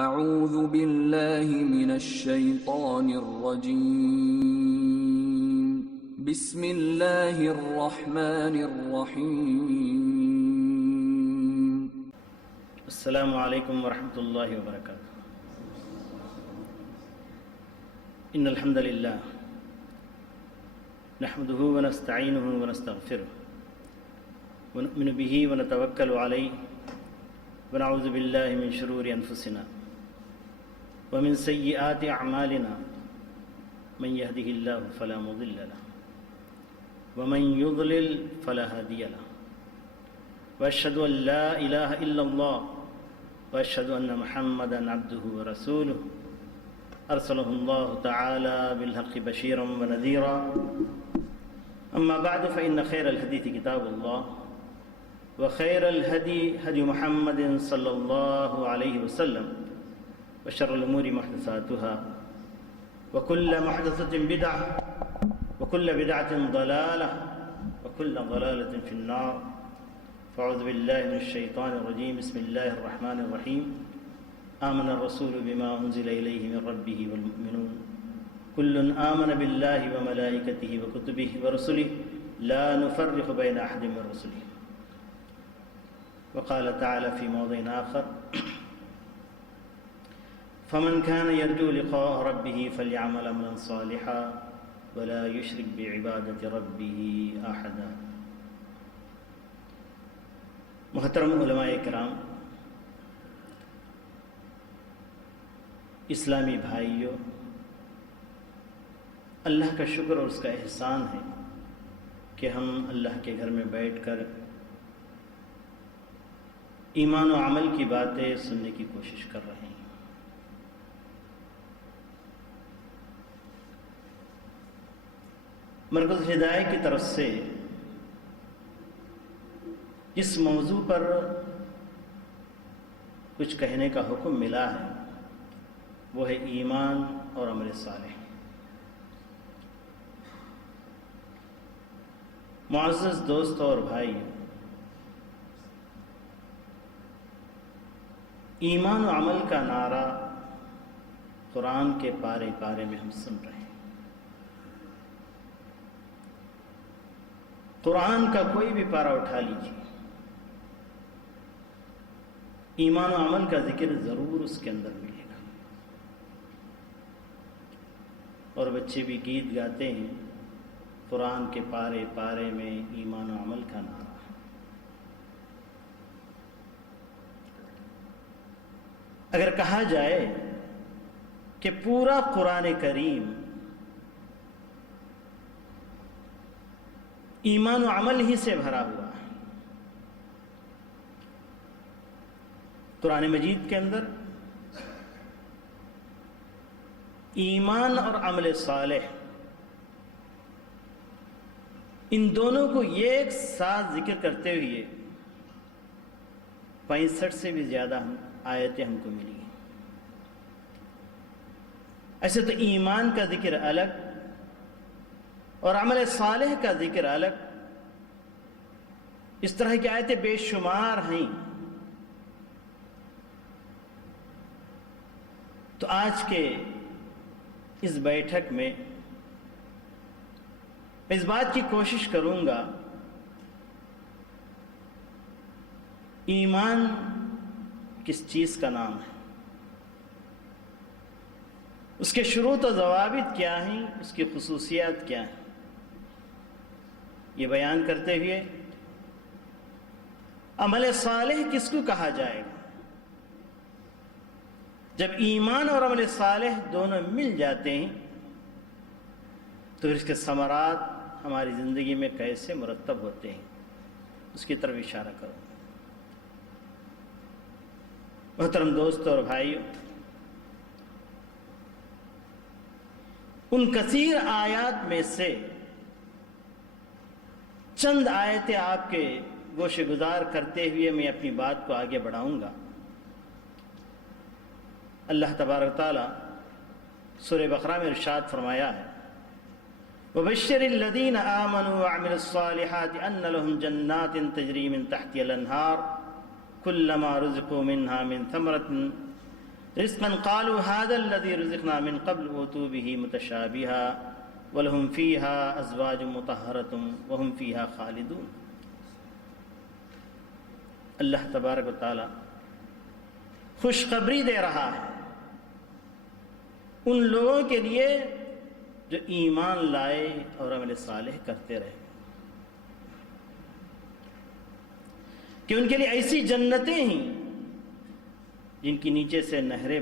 اعوذ باللہ من الشیطان الرجیم بسم اللہ الرحمن الرحیم السلام علیکم ورحمۃ اللہ وبرکاتہ۔ ان الحمد للہ نحمده ونستعینه ونستغفره ونؤمن به ونتوکل علیہ ونعوذ باللہ من شرور انفسنا ومن سیئات اعمالنا من يهده الله فلا مضل له ومن يضلل فلا هادي له واشهد ان لا اله الا الله واشهد ان محمدا عبده ورسوله ارسله الله تعالى بالحق بشيرا ونذيرا اما بعد فان خير الحديث كتاب الله وخير الهدي هدي محمد صلى الله عليه وسلم وشر الأمور محدثاتها وكل محدثة بدعة وكل بدعة ضلالة وكل ضلالة في النار فأعوذ بالله من الشيطان الرجيم بسم الله الرحمن الرحيم آمن الرسول بما أنزل إليه من ربه والمؤمنون كل آمن بالله وملائكته وكتبه ورسله لا نفرق بين أحد من رسله وقال تعالى في موضع آخر فمن كان يرجو لقاء ربه فليعمل عملا صالحا ولا يشرك بعبادة ربه أحدا۔ محترم علماء کرام، اسلامی بھائیوں، اللہ کا شکر اور اس کا احسان ہے کہ ہم اللہ کے گھر میں بیٹھ کر ایمان و عمل کی باتیں سننے کی کوشش کر رہے ہیں۔ مرکز ہدایت کی طرف سے اس موضوع پر کچھ کہنے کا حکم ملا ہے، وہ ہے ایمان اور عمل صالح۔ معزز دوست اور بھائی، ایمان و عمل کا نعرہ قرآن کے پارے پارے میں ہم سن رہے ہیں۔ قرآن کا کوئی بھی پارہ اٹھا لیجیے، ایمان و عمل کا ذکر ضرور اس کے اندر ملے گا۔ اور بچے بھی گیت گاتے ہیں، قرآن کے پارے پارے میں ایمان و عمل کا نعرہ۔ اگر کہا جائے کہ پورا قرآن کریم ایمان و عمل ہی سے بھرا ہوا ہے، قرآن مجید کے اندر ایمان اور عمل صالح ان دونوں کو ایک ساتھ ذکر کرتے ہوئے 65 سے بھی زیادہ آیتیں ہم کو ملی ہیں۔ ایسے تو ایمان کا ذکر الگ اور عمل صالح کا ذکر الگ، اس طرح کی آیتیں بے شمار ہیں۔ تو آج کے اس بیٹھک میں اس بات کی کوشش کروں گا ایمان کس چیز کا نام ہے، اس کے شروط و ضوابط کیا ہیں، اس کی خصوصیات کیا ہیں، یہ بیان کرتے ہوئے عمل صالح کس کو کہا جائے گا۔ جب ایمان اور عمل صالح دونوں مل جاتے ہیں تو پھر اس کے ثمرات ہماری زندگی میں کیسے مرتب ہوتے ہیں، اس کی طرف اشارہ کروں۔ محترم دوستوں اور بھائیوں، ان کثیر آیات میں سے چند آیتیں آپ کے گوش گزار کرتے ہوئے میں اپنی بات کو آگے بڑھاؤں گا۔ اللہ تبارک تعالیٰ سورہ بقرہ میں ارشاد فرمایا ہے، وَبَشِّرِ الَّذِينَ آمَنُوا وَعَمِلُوا الصَّالِحَاتِ أَنَّ لَهُمْ جَنَّاتٍ تَجْرِي مِن تَحْتِهَا الْأَنْهَارُ كُلَّمَا رُزِقُوا مِنْهَا مِن ثَمَرَةٍ رزقا قالوا هذا الذي رزقنا من قبل واتوا به متشابها ولهم فيها ازواج مطهرة وهم فيها خالدون۔ اللہ تبارک و تعالی خوشخبری دے رہا ہے ان لوگوں کے لیے جو ایمان لائے اور عمل صالح کرتے رہے، کہ ان کے لیے ایسی جنتیں ہیں جن کی نیچے سے نہریں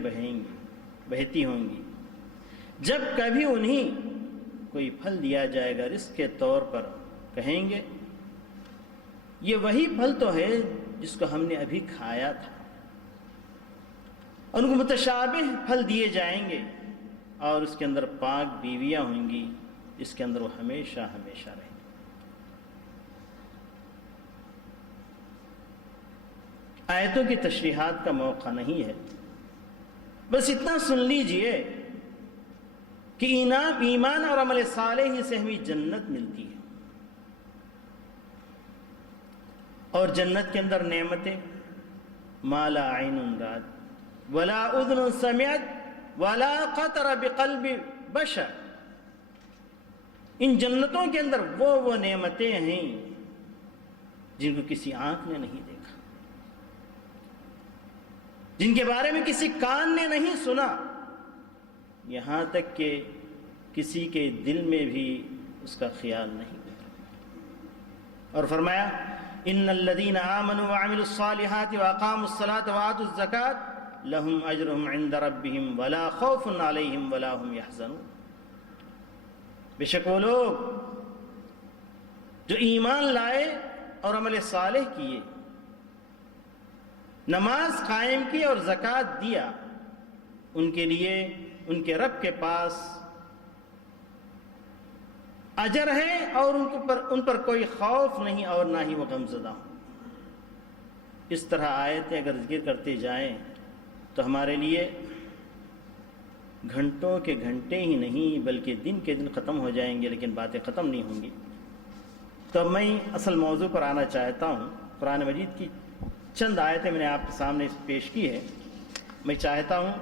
بہتی ہوں گی، جب کبھی انہیں کوئی پھل دیا جائے گا رزق کے طور پر کہیں گے یہ وہی پھل تو ہے جس کو ہم نے ابھی کھایا تھا۔ ان کو متشابہ پھل دیے جائیں گے اور اس کے اندر پاک بیویاں ہوں گی جس کے اندر وہ ہمیشہ ہمیشہ رہیں گے۔ آیتوں کی تشریحات کا موقع نہیں ہے، بس اتنا سن لیجئے کہ ایمان اور عمل صالح ہی سے ہمیں جنت ملتی ہے، اور جنت کے اندر نعمتیں ما لا عین رات ولا اذن سمعت ولا خطر بقلب بشر۔ ان جنتوں کے اندر وہ نعمتیں ہیں جن کو کسی آنکھ نے نہیں دیکھا، جن کے بارے میں کسی کان نے نہیں سنا، یہاں تک کہ کسی کے دل میں بھی اس کا خیال نہیں۔ اور فرمایا ان الذين آمنوا وعملوا الصالحات واقاموا الصلاة وآتوا الزكاة لهم اجرهم عند ربهم ولا خوف عليهم ولا هم يحزنون۔ بے شک وہ لوگ جو ایمان لائے اور عمل صالح کیے، نماز قائم کی اور زکوٰۃ دیا، ان کے لیے ان کے رب کے پاس اجر ہے اور ان پر کوئی خوف نہیں اور نہ ہی وہ غمزدہ ہوں۔ اس طرح آیتیں اگر ذکر کرتے جائیں تو ہمارے لیے گھنٹوں کے گھنٹے ہی نہیں بلکہ دن کے دن ختم ہو جائیں گے، لیکن باتیں ختم نہیں ہوں گی۔ تو میں اصل موضوع پر آنا چاہتا ہوں۔ قرآن مجید کی چند آیتیں میں نے آپ کے سامنے پیش کی ہے۔ میں چاہتا ہوں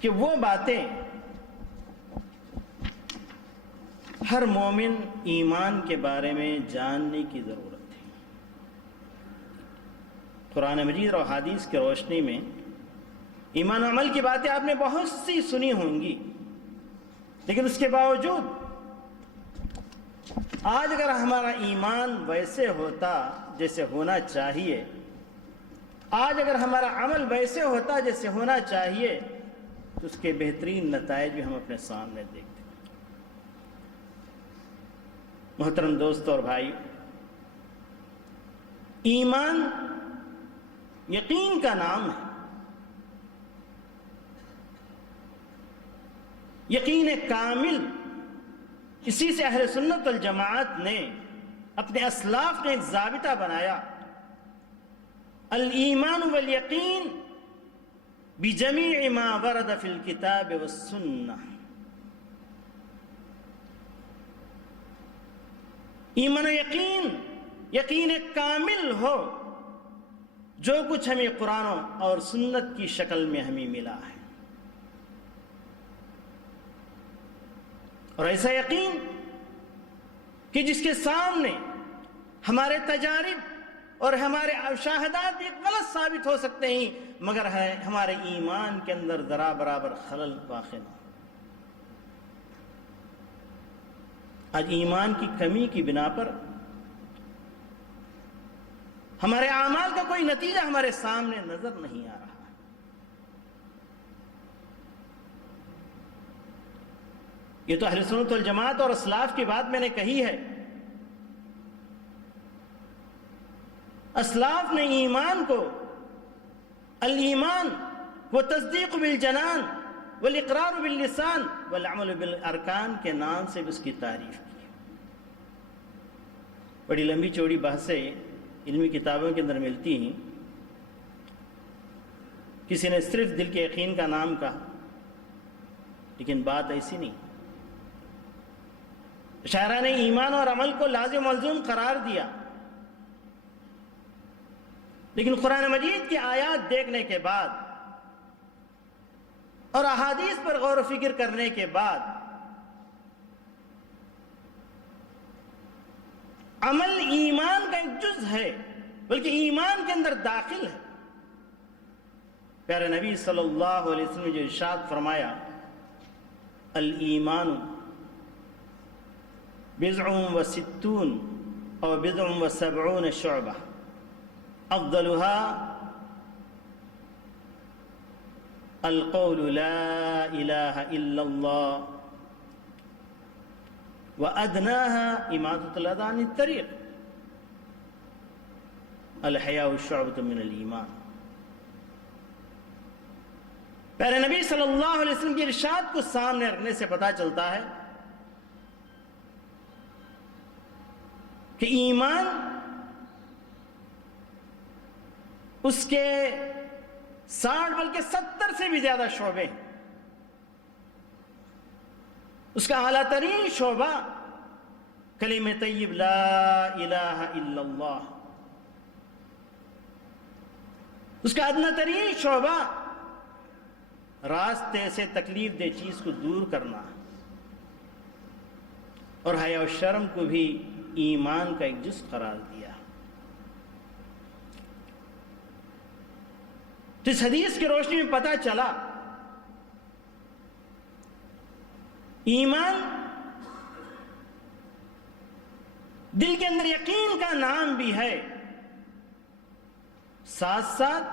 کہ وہ باتیں ہر مومن ایمان کے بارے میں جاننے کی ضرورت ہے۔ قرآن مجید اور حدیث کی روشنی میں ایمان و عمل کی باتیں آپ نے بہت سی سنی ہوں گی، لیکن اس کے باوجود آج اگر ہمارا ایمان ویسے ہوتا جیسے ہونا چاہیے، آج اگر ہمارا عمل ویسے ہوتا جیسے ہونا چاہیے، تو اس کے بہترین نتائج بھی ہم اپنے سامنے دیکھتے۔ محترم دوستو اور بھائی، ایمان یقین کا نام ہے۔ یقین کامل، اسی سے اہل سنت والجماعت نے اپنے اسلاف نے ایک ضابطہ بنایا، الایمان والیقین بجمیع ما ورد فی الکتاب والسنہ۔ ایمان و یقین کامل ہو جو کچھ ہمیں قرآن اور سنت کی شکل میں ہمیں ملا ہے، اور ایسا یقین کہ جس کے سامنے ہمارے تجارب اور ہمارے مشاہدات بھی غلط ثابت ہو سکتے ہیں، مگر ہمارے ایمان کے اندر ذرا برابر خلل واقع نہ ہو۔ آج ایمان کی کمی کی بنا پر ہمارے اعمال کا کوئی نتیجہ ہمارے سامنے نظر نہیں آ رہا۔ یہ تو اہل سنت والجماعت اور اسلاف کی بات میں نے کہی ہے۔ اسلاف نے ایمان کو الایمان و تصدیق بالجنان والاقرار باللسان والعمل بالارکان کے نام سے بھی اس کی تعریف کی۔ بڑی لمبی چوڑی بحثیں علمی کتابوں کے اندر ملتی ہیں۔ کسی نے صرف دل کے یقین کا نام کہا، لیکن بات ایسی نہیں۔ شاعرہ نے ایمان اور عمل کو لازم ملزوم قرار دیا، لیکن قرآن مجید کی آیات دیکھنے کے بعد اور احادیث پر غور و فکر کرنے کے بعد عمل ایمان کا ایک جز ہے، بلکہ ایمان کے اندر داخل ہے۔ پیارے نبی صلی اللہ علیہ وسلم نے جو ارشاد فرمایا، الایمان بضع و ستون اور بضع و سبعون شعبہ افضلها القول لا الہ الا اللہ وادناها اماطۃ الاذى عن الطریق الحیاء شعبۃ من الایمان۔ پیارے نبی صلی اللہ علیہ وسلم کی ارشاد کو سامنے رکھنے سے پتہ چلتا ہے کہ ایمان اس کے 60 بلکہ 70 سے بھی زیادہ شعبے ہیں۔ اس کا اعلیٰ ترین شعبہ کلمہ طیب لا الہ الا اللہ، اس کا ادنی ترین شعبہ راستے سے تکلیف دہ چیز کو دور کرنا، اور حیا و شرم کو بھی ایمان کا ایک جز قرار دیا۔ تو اس حدیث کی روشنی میں پتہ چلا ایمان دل کے اندر یقین کا نام بھی ہے، ساتھ ساتھ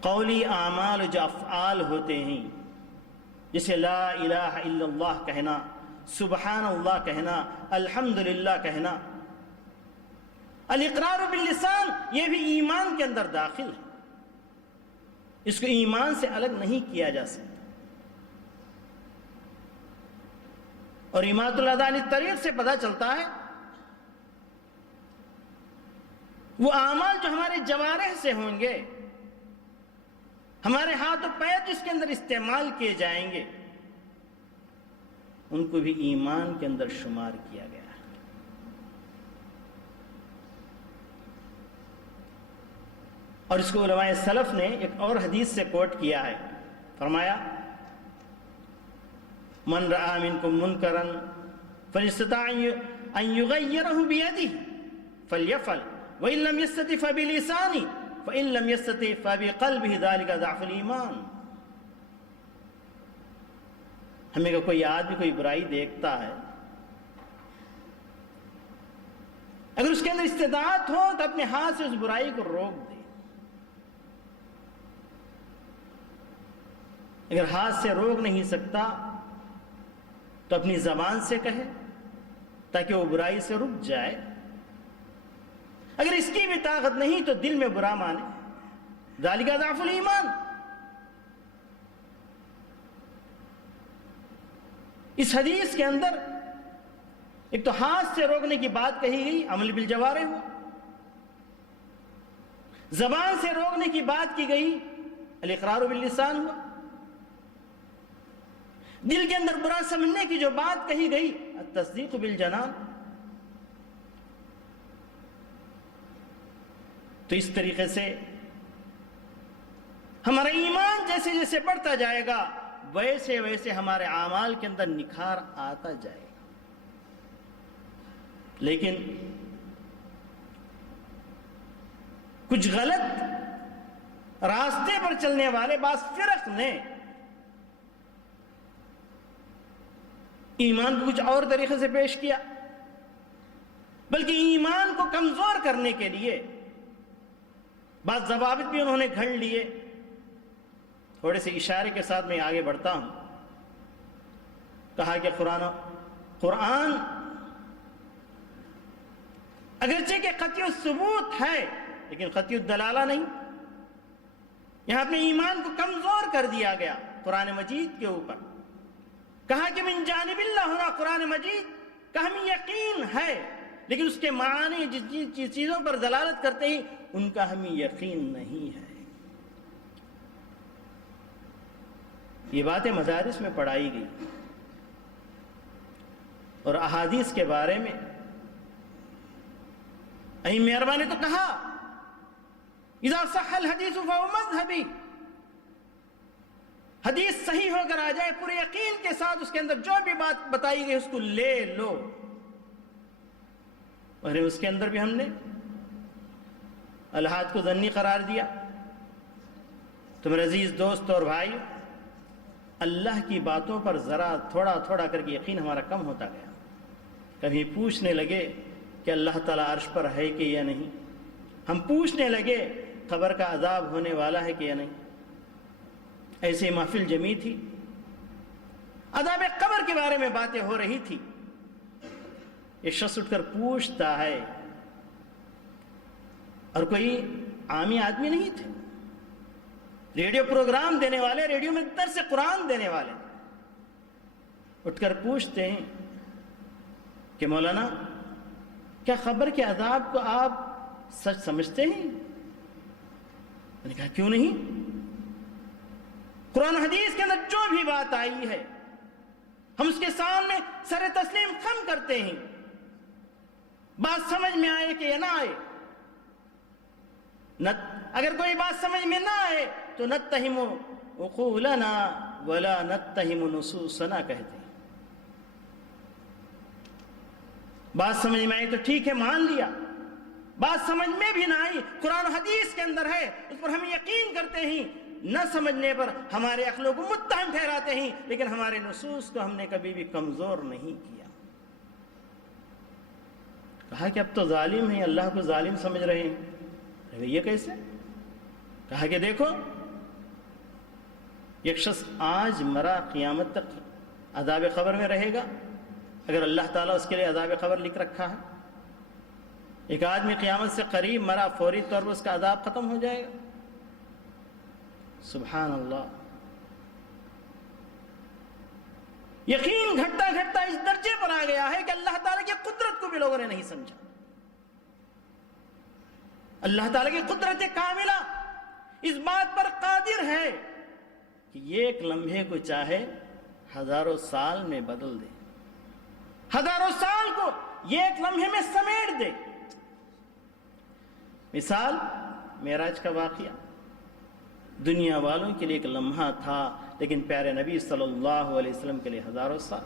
قولی اعمال جو افعال ہوتے ہیں، جسے لا الہ الا اللہ کہنا، سبحان اللہ کہنا، الحمدللہ کہنا، الاقرار باللسان، یہ بھی ایمان کے اندر داخل ہے، اس کو ایمان سے الگ نہیں کیا جا سکتا۔ اور اماطۃ الاذى عن الطریق سے پتہ چلتا ہے وہ اعمال جو ہمارے جوارح سے ہوں گے، ہمارے ہاتھ و پیر جس کے اندر استعمال کیے جائیں گے، ان کو بھی ایمان کے اندر شمار کیا گیا ہے۔ اور اس کو علماء سلف نے ایک اور حدیث سے کوٹ کیا ہے، فرمایا من رأى منکم منکرا فاستطاع ان یغیرہ بیدہ فلیفعل وان لم یستطع فبلسانہ فان لم یستطع فبقلبہ ذلک ضعف الایمان۔ ہمیں کہ کوئی آدمی کوئی برائی دیکھتا ہے، اگر اس کے اندر استطاعت ہو تو اپنے ہاتھ سے اس برائی کو روک دے، اگر ہاتھ سے روک نہیں سکتا تو اپنی زبان سے کہے تاکہ وہ برائی سے رک جائے، اگر اس کی بھی طاقت نہیں تو دل میں برا مانے، ذالک ضعف الایمان۔ اس حدیث کے اندر ایک تو ہاتھ سے روکنے کی بات کہی گئی، عمل بالجوارح ہوا، زبان سے روکنے کی بات کی گئی، الاقرار باللسان ہوا، دل کے اندر برا سمجھنے کی جو بات کہی گئی، التصدیق بالجنان۔ تو اس طریقے سے ہمارا ایمان جیسے جیسے بڑھتا جائے گا، ویسے ویسے ہمارے اعمال کے اندر نکھار آتا جائے گا۔ لیکن کچھ غلط راستے پر چلنے والے بعض فرق نے ایمان کو کچھ اور طریقے سے پیش کیا، بلکہ ایمان کو کمزور کرنے کے لیے بعض ضوابط بھی انہوں نے گھڑ لیے۔ تھوڑے سے اشارے کے ساتھ میں آگے بڑھتا ہوں۔ کہا کہ قرآن اگرچہ کہ قطعی الثبوت ہے لیکن قطعی الدلالہ نہیں، یہاں اپنے ایمان کو کمزور کر دیا گیا قرآن مجید کے اوپر۔ کہا کہ من جانب اللہ ہونا قرآن مجید کا ہمیں یقین ہے، لیکن اس کے معنی جس چیزوں پر دلالت کرتے ہیں ان کا ہمیں یقین نہیں ہے۔ یہ باتیں مدارس میں پڑھائی گئی، اور احادیث کے بارے میں ائمہ اربعہ نے تو کہا اذا صح الحدیث فهو مذهبی، حدیث صحیح ہو کر آ جائے پورے یقین کے ساتھ اس کے اندر جو بھی بات بتائی گئی اس کو لے لو. اور اس کے اندر بھی ہم نے الحاد کو ظنی قرار دیا. تو میرے عزیز دوست اور بھائی، اللہ کی باتوں پر ذرا تھوڑا تھوڑا کر کے یقین ہمارا کم ہوتا گیا. کبھی پوچھنے لگے کہ اللہ تعالیٰ عرش پر ہے کہ یا نہیں، ہم پوچھنے لگے قبر کا عذاب ہونے والا ہے کہ یا نہیں. ایسی محفل جمی تھی، عذاب قبر کے بارے میں باتیں ہو رہی تھی. یہ شخص اٹھ کر پوچھتا ہے، اور کوئی عامی آدمی نہیں تھے، ریڈیو پروگرام دینے والے، ریڈیو میں درس قرآن دینے والے، اٹھ کر پوچھتے ہیں کہ مولانا کیا قبر کے عذاب کو آپ سچ سمجھتے ہیں؟ میں نے کہا کیوں نہیں، قرآن حدیث کے اندر جو بھی بات آئی ہے ہم اس کے سامنے سر تسلیم خم کرتے ہیں، بات سمجھ میں آئے کہ یا نہ آئے. اگر کوئی بات سمجھ میں نہ آئے تو نتہم عقولنا ولا نتہم نصوصنا کہتے ہیں. بات سمجھ میں آئی تو ٹھیک ہے، مان لیا. بات سمجھ میں بھی نہ آئی، قرآن حدیث کے اندر ہے، اس پر ہم یقین کرتے ہیں. نہ سمجھنے پر ہمارے عقلوں کو متہم ٹھہراتے ہیں، لیکن ہمارے نصوص کو ہم نے کبھی بھی کمزور نہیں کیا. کہا کہ اب تو ظالم ہیں، اللہ کو ظالم سمجھ رہے ہیں. یہ کیسے؟ کہا کہ دیکھو، ایک شخص آج مرا قیامت تک عذاب قبر میں رہے گا اگر اللہ تعالیٰ اس کے لیے عذاب قبر لکھ رکھا ہے. ایک آدمی قیامت سے قریب مرا، فوری طور پر اس کا عذاب ختم ہو جائے گا. سبحان اللہ. یقین گھٹتا گھٹتا اس درجے پر آ گیا ہے کہ اللہ تعالیٰ کی قدرت کو بھی لوگوں نے نہیں سمجھا. اللہ تعالیٰ کی قدرت کاملہ اس بات پر قادر ہے کہ یہ ایک لمحے کو چاہے ہزاروں سال میں بدل دے، ہزاروں سال کو یہ ایک لمحے میں سمیٹ دے. مثال معراج کا واقعہ دنیا والوں کے لیے ایک لمحہ تھا، لیکن پیارے نبی صلی اللہ علیہ وسلم کے لیے ہزاروں سال.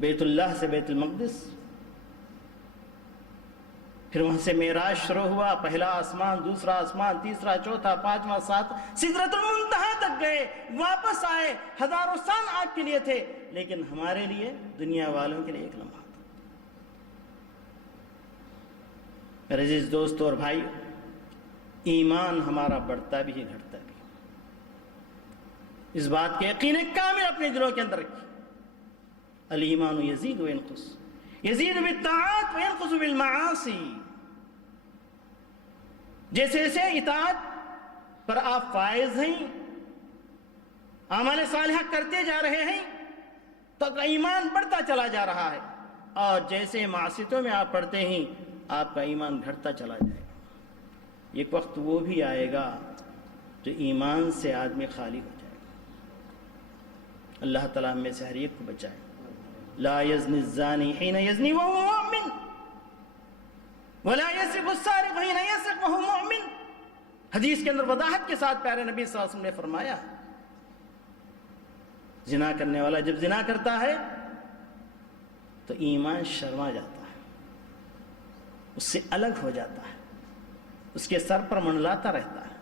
بیت اللہ سے بیت المقدس، پھر وہاں سے معراج شروع ہوا. پہلا آسمان، دوسرا آسمان، تیسرا، چوتھا، پانچواں، ساتواں، سدرۃ المنتہا تک گئے، واپس آئے. ہزاروں سال آپ کے لیے تھے، لیکن ہمارے لیے، دنیا والوں کے لیے ایک لمحہ تھا. میرے عزیز دوست اور بھائی، ایمان ہمارا بڑھتا بھی ہے، گھٹتا بھی. اس بات کے یقین کامل اپنے دلوں کے اندر رکھیے. الایمان یزید و ینقص، یزید بالطاعات و ینقص بالمعاصی. جیسے جیسے اطاعت پر آپ فائز ہیں، اعمال صالحہ کرتے جا رہے ہیں، تو ایمان بڑھتا چلا جا رہا ہے. اور جیسے معصیتوں میں آپ پڑھتے ہیں، آپ کا ایمان گھٹتا چلا جائے گا. ایک وقت وہ بھی آئے گا جو ایمان سے آدمی خالی ہو جائے گا. اللہ تعالیٰ ہم میں سے ہر ایک کو بچائے. لا یزنی الزانی حین یزنی وهو مؤمن ولا یسرق السارق حین یسرق وهو مؤمن. حدیث کے اندر وضاحت کے ساتھ پیارے نبی صلی اللہ علیہ وسلم نے فرمایا، زنا کرنے والا جب زنا کرتا ہے تو ایمان شرما جاتا ہے، اس سے الگ ہو جاتا ہے، اس کے سر پر منڈلاتا رہتا ہے.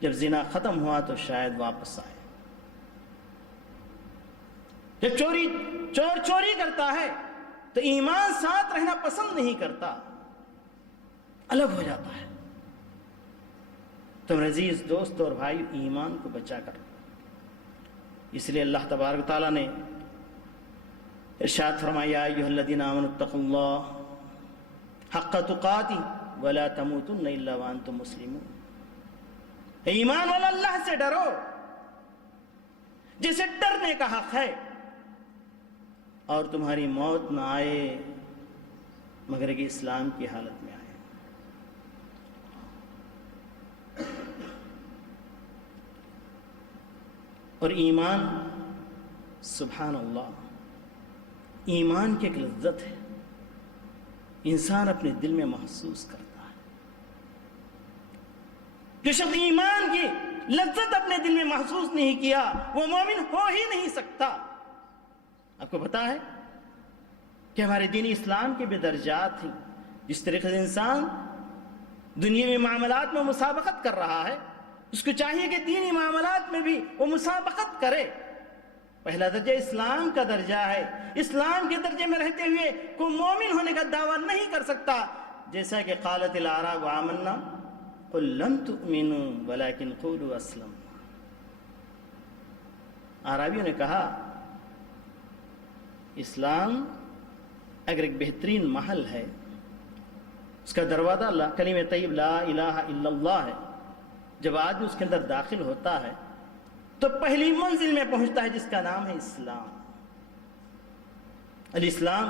جب زنا ختم ہوا تو شاید واپس آئے. جب چور چوری کرتا ہے تو ایمان ساتھ رہنا پسند نہیں کرتا، الگ ہو جاتا ہے. تو عزیز دوست اور بھائی، ایمان کو بچا کر، اس لیے اللہ تبارک تعالیٰ نے ارشاد فرمایا، یا ایھا الذین آمنوا اتقوا اللہ حق تقاتہ ولا تموتن الا وانتم مسلمون. ایمان والا، اللہ سے ڈرو جسے ڈرنے کا حق ہے، اور تمہاری موت نہ آئے مگر کہ اسلام کی حالت میں آئے. اور ایمان، سبحان اللہ، ایمان کی ایک لذت ہے. انسان اپنے دل میں محسوس کرتا ہے. جو شخص ایمان کی لذت اپنے دل میں محسوس نہیں کیا وہ مومن ہو ہی نہیں سکتا. آپ کو پتا ہے کہ ہمارے دین اسلام کے بھی درجات ہیں. جس طریقے سے انسان دنیاوی معاملات میں مسابقت کر رہا ہے اس کو چاہیے کہ دینی معاملات میں بھی وہ مسابقت کرے. پہلا درجہ اسلام کا درجہ ہے. اسلام کے درجے میں رہتے ہوئے کوئی مومن ہونے کا دعویٰ نہیں کر سکتا. جیسا کہ قالت الاعراب آمنا قل لم تؤمنوا ولكن قولوا اسلمنا. اعرابیوں نے کہا اسلام اگر ایک بہترین محل ہے اس کا دروازہ کلمہ طیب لا الہ الا اللہ ہے. جب آدمی اس کے اندر داخل ہوتا ہے تو پہلی منزل میں پہنچتا ہے جس کا نام ہے اسلام. الاسلام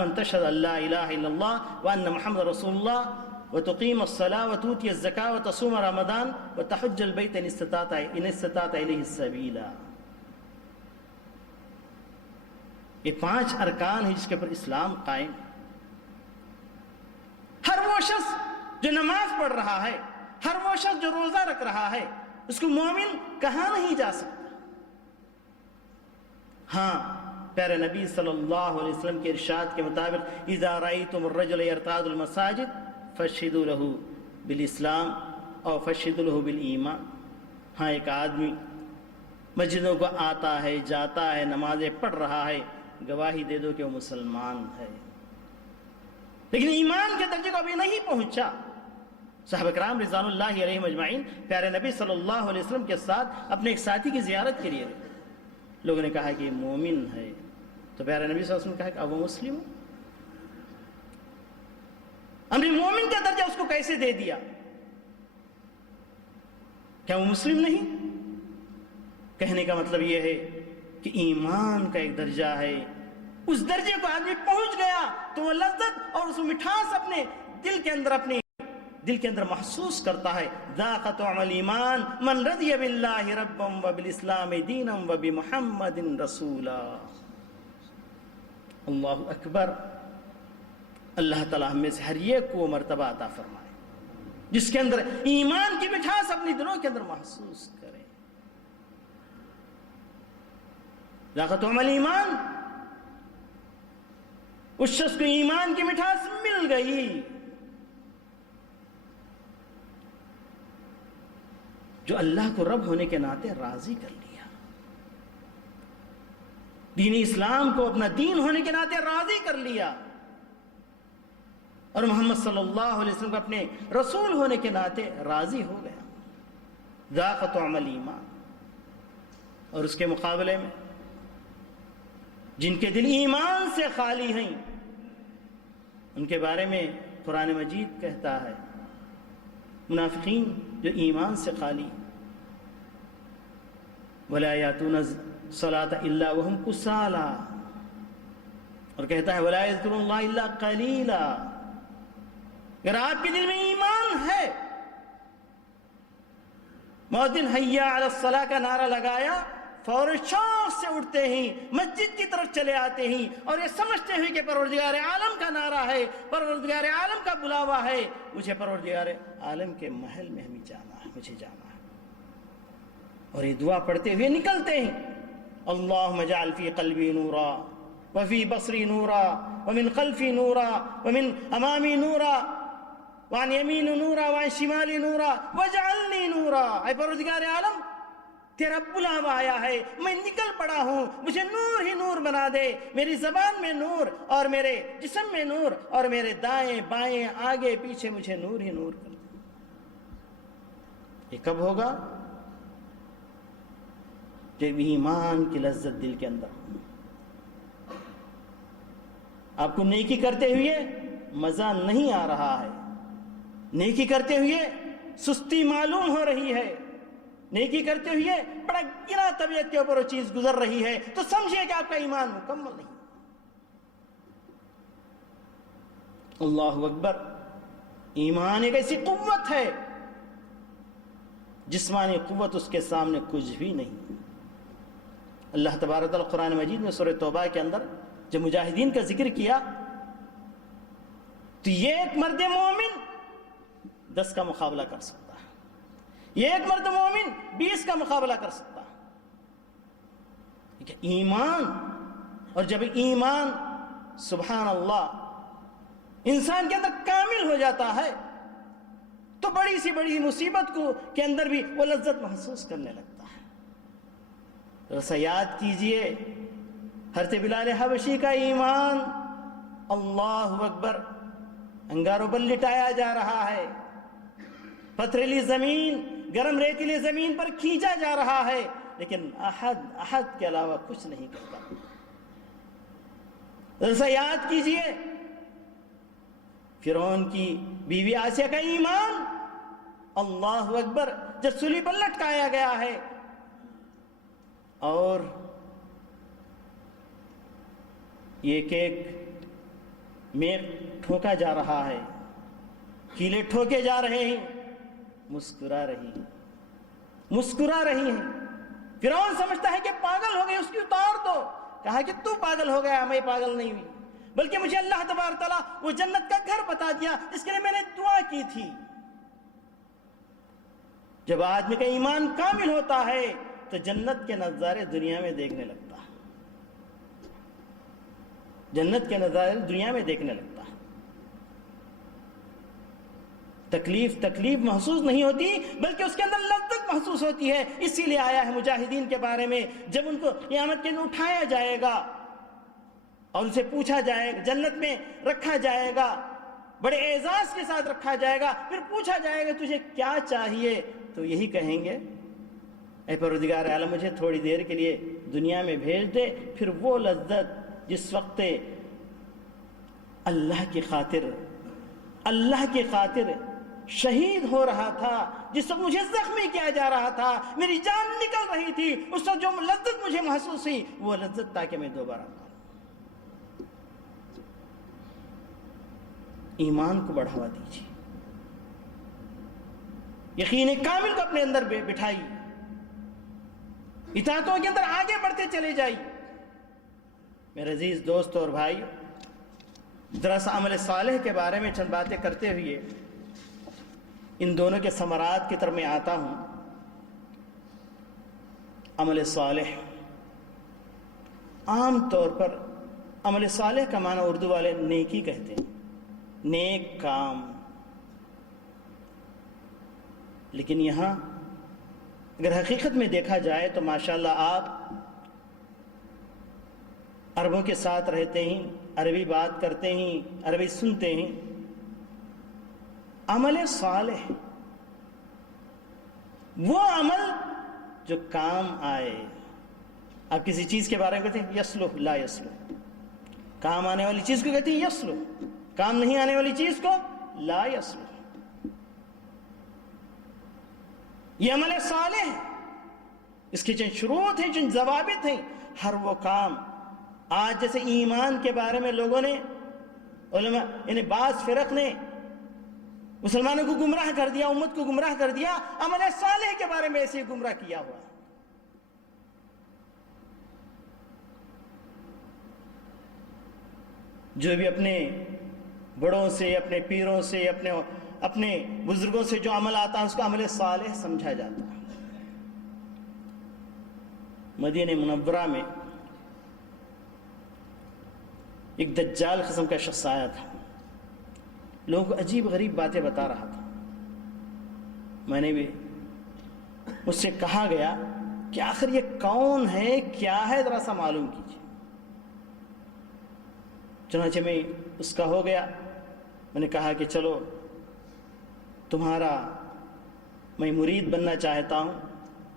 ان تشهد ان لا الہ الا اللہ وان محمد رسول اللہ وتقیم الصلاة وتؤتی الزکاة وتصوم رمضان وتحج البیت ان استطعت الیہ السبیلا. یہ 5 ارکان ہیں جس کے اوپر اسلام قائم. ہر وہ شخص جو نماز پڑھ رہا ہے ہر وہ شخص جو روزہ رکھ رہا ہے اس کو مومن کہاں نہیں جا سکتا. ہاں پیارے نبی صلی اللہ علیہ وسلم کے ارشاد کے مطابق اذا رأیتم الرجل یرتاد المساجد فاشهدوا له بالاسلام اور فاشهدوا له بالایمان. ہاں ایک آدمی مسجدوں کو آتا ہے جاتا ہے نمازیں پڑھ رہا ہے گواہی دے دو کہ وہ مسلمان ہے لیکن ایمان کے درجے کو ابھی نہیں پہنچا. صحابہ کرام رضوان اللہ علیہم اجمعین پیارے نبی صلی اللہ علیہ وسلم کے ساتھ اپنے ایک ساتھی کی زیارت کے لیے لوگوں نے کہا کہ یہ مومن ہے تو پیارے نبی صلی اللہ علیہ وسلم نے کہا کہ اب وہ مسلم ہو. ہم نے مومن کا درجہ اس کو کیسے دے دیا؟ کیا وہ مسلم نہیں؟ کہنے کا مطلب یہ ہے کہ ایمان کا ایک درجہ ہے. اس درجے کو آدمی پہنچ گیا تو وہ لذت اور اس مٹھاس اپنے دل کے اندر محسوس کرتا ہے. ذاق طعم الایمان من رضی باللہ ربا وبالاسلام دینا وبمحمد رسولا. اللہ اکبر. اللہ تعالیٰ ہم میں سے ہر ایک کو مرتبہ عطا فرمائے جس کے اندر ایمان کی مٹھاس اپنی دلوں کے اندر محسوس کرے. ذاق طعم الایمان اس شخص کو ایمان کی مٹھاس مل گئی جو اللہ کو رب ہونے کے ناطے راضی کر لیا, دین اسلام کو اپنا دین ہونے کے ناطے راضی کر لیا اور محمد صلی اللہ علیہ وسلم کو اپنے رسول ہونے کے ناطے راضی ہو گیا. ذاق طعم الایمان. اور اس کے مقابلے میں جن کے دل ایمان سے خالی ہیں ان کے بارے میں قرآن مجید کہتا ہے منافقین جو ایمان سے خالی وَلَا يَأْتُونَ الصَّلَاةَ إِلَّا وَهُمْ كُسَالَىٰ اور کہتا ہے وَلَا يَذْكُرُونَ اللَّهَ إِلَّا قَلِيلًا. اگر آپ کے دل میں ایمان ہے مؤذن حی علی الصلاۃ کا نعرہ لگایا فوراً شوق سے اٹھتے ہیں مسجد کی طرف چلے آتے ہیں اور یہ سمجھتے ہیں کہ پروردگار عالم کا نعرہ ہے, پروردگار عالم کا بلاوا ہے, مجھے پروردگار عالم کے محل میں ہمیں جانا ہے, مجھے جانا ہے. اور یہ دعا پڑھتے ہوئے نکلتے ہیں اللہم اجعل فی قلبی نورا وفی بصری نورا ومن خلفی نورا ومن امامی نورا وعن یمین نورا وعن شمال نورا واجعلنی نورا. اے پروردگار عالم تیرا بلاوا آیا ہے, میں نکل پڑا ہوں, مجھے نور ہی نور بنا دے, میری زبان میں نور اور میرے جسم میں نور اور میرے دائیں بائیں آگے پیچھے مجھے نور ہی نور کر دے. یہ کب ہوگا؟ جب ایمان کی لذت دل کے اندر ہو. آپ کو نیکی کرتے ہوئے مزہ نہیں آ رہا ہے, نیکی کرتے ہوئے سستی معلوم ہو رہی ہے, نیکی کرتے ہوئے بڑا گرا طبیعت کے اوپر وہ چیز گزر رہی ہے تو سمجھیے کہ آپ کا ایمان مکمل نہیں. اللہ اکبر. ایمان ایک ایسی قوت ہے جسمانی قوت اس کے سامنے کچھ بھی نہیں. اللہ تبارک و تعالیٰ قرآن مجید میں سورہ توبہ کے اندر جب مجاہدین کا ذکر کیا تو یہ ایک مرد مومن 10 کا مقابلہ کر سکتا ہے، یہ ایک مرد مومن 20 کا مقابلہ کر سکتا ہے۔ ایمان، اور جب ایمان سبحان اللہ انسان کے اندر کامل ہو جاتا ہے تو بڑی سی بڑی مصیبت کے اندر بھی وہ لذت محسوس کرنے لگتا ہے۔ تو یاد کیجئے حضرت بلال حبشی کا ایمان، اللہ اکبر، انگاروں پر لٹایا جا رہا ہے، پتھریلی زمین، گرم ریتیلی زمین پر کھینچا جا رہا ہے، لیکن احد کے علاوہ کچھ نہیں کرتا۔ ذرا یاد کیجئے فرعون کی بیوی آسیہ کا ایمان، اللہ اکبر، جب سولی پر لٹکایا گیا ہے اور یہ ایک میخ ٹھوکا جا رہا ہے، کیلے ٹھوکے جا رہے ہیں، مسکرا رہی ہیں۔ فرعون سمجھتا ہے کہ پاگل ہو گئی، اس کی اتار دو۔ کہا کہ تو پاگل ہو گیا، میں پاگل نہیں ہوئی، بلکہ مجھے اللہ تبارک تعالیٰ وہ جنت کا گھر بتا دیا جس کے لیے میں نے دعا کی تھی۔ جب آدمی کا ایمان کامل ہوتا ہے تو جنت کے نظارے دنیا میں دیکھنے لگتا ہے، جنت کے نظارے دنیا میں دیکھنے لگتا ہے۔ تکلیف محسوس نہیں ہوتی، بلکہ اس کے اندر لذت محسوس ہوتی ہے۔ اسی لیے آیا ہے مجاہدین کے بارے میں، جب ان کو قیامت کے دن اٹھایا جائے گا اور ان سے پوچھا جائے گا، جنت میں رکھا جائے گا، بڑے اعزاز کے ساتھ رکھا جائے گا، پھر پوچھا جائے گا تجھے کیا چاہیے، تو یہی کہیں گے اے پروردگار عالم مجھے تھوڑی دیر کے لیے دنیا میں بھیج دے۔ پھر وہ لذت جس وقت اللہ کی خاطر شہید ہو رہا تھا، جس وقت مجھے زخمی کیا جا رہا تھا، میری جان نکل رہی تھی، اس وقت جو لذت مجھے محسوس ہوئی وہ لذت تاکہ میں دوبارہ پاؤں۔ ایمان کو بڑھاوا دیجیے، یقین کامل کو اپنے اندر بٹھائی، اطاعتوں کے اندر آگے بڑھتے چلے جائیے۔ میرے عزیز دوست اور بھائی، ذرا سا عمل صالح کے بارے میں چند باتیں کرتے ہوئے ان دونوں کے ثمرات کی طرف میں آتا ہوں۔ عمل صالح، عام طور پر عمل صالح کا معنی اردو والے نیکی کہتے ہیں، نیک کام، لیکن یہاں اگر حقیقت میں دیکھا جائے تو ماشاءاللہ آپ عربوں کے ساتھ رہتے ہیں، عربی بات کرتے ہیں، عربی سنتے ہیں۔ عمل صالح وہ عمل جو کام آئے۔ آپ کسی چیز کے بارے میں کہتے ہیں یصلح لا یصلح، کام آنے والی چیز کو کہتے ہیں یصلح، کام نہیں آنے والی چیز کو لا یصلح۔ یہ عمل صالح ہے، اس کے چند شروط ہیں، چند ضوابط ہیں۔ ہر وہ کام، آج جیسے ایمان کے بارے میں لوگوں نے، علماء یعنی بعض فرق نے مسلمانوں کو گمراہ کر دیا، امت کو گمراہ کر دیا، عمل صالح کے بارے میں ایسے گمراہ کیا ہوا۔ جو بھی اپنے بڑوں سے، اپنے پیروں سے، اپنے بزرگوں سے جو عمل آتا ہے اس کو عمل صالح سمجھا جاتا ہے۔ مدینہ منورہ میں ایک دجال قسم کا شخص آیا تھا، لوگوں کو عجیب غریب باتیں بتا رہا تھا۔ میں نے بھی مجھ سے کہا گیا کہ آخر یہ کون ہے، کیا ہے، ذرا سا معلوم کیجیے۔ چنانچہ میں اس کا ہو گیا، میں نے کہا کہ چلو تمہارا میں مرید بننا چاہتا ہوں،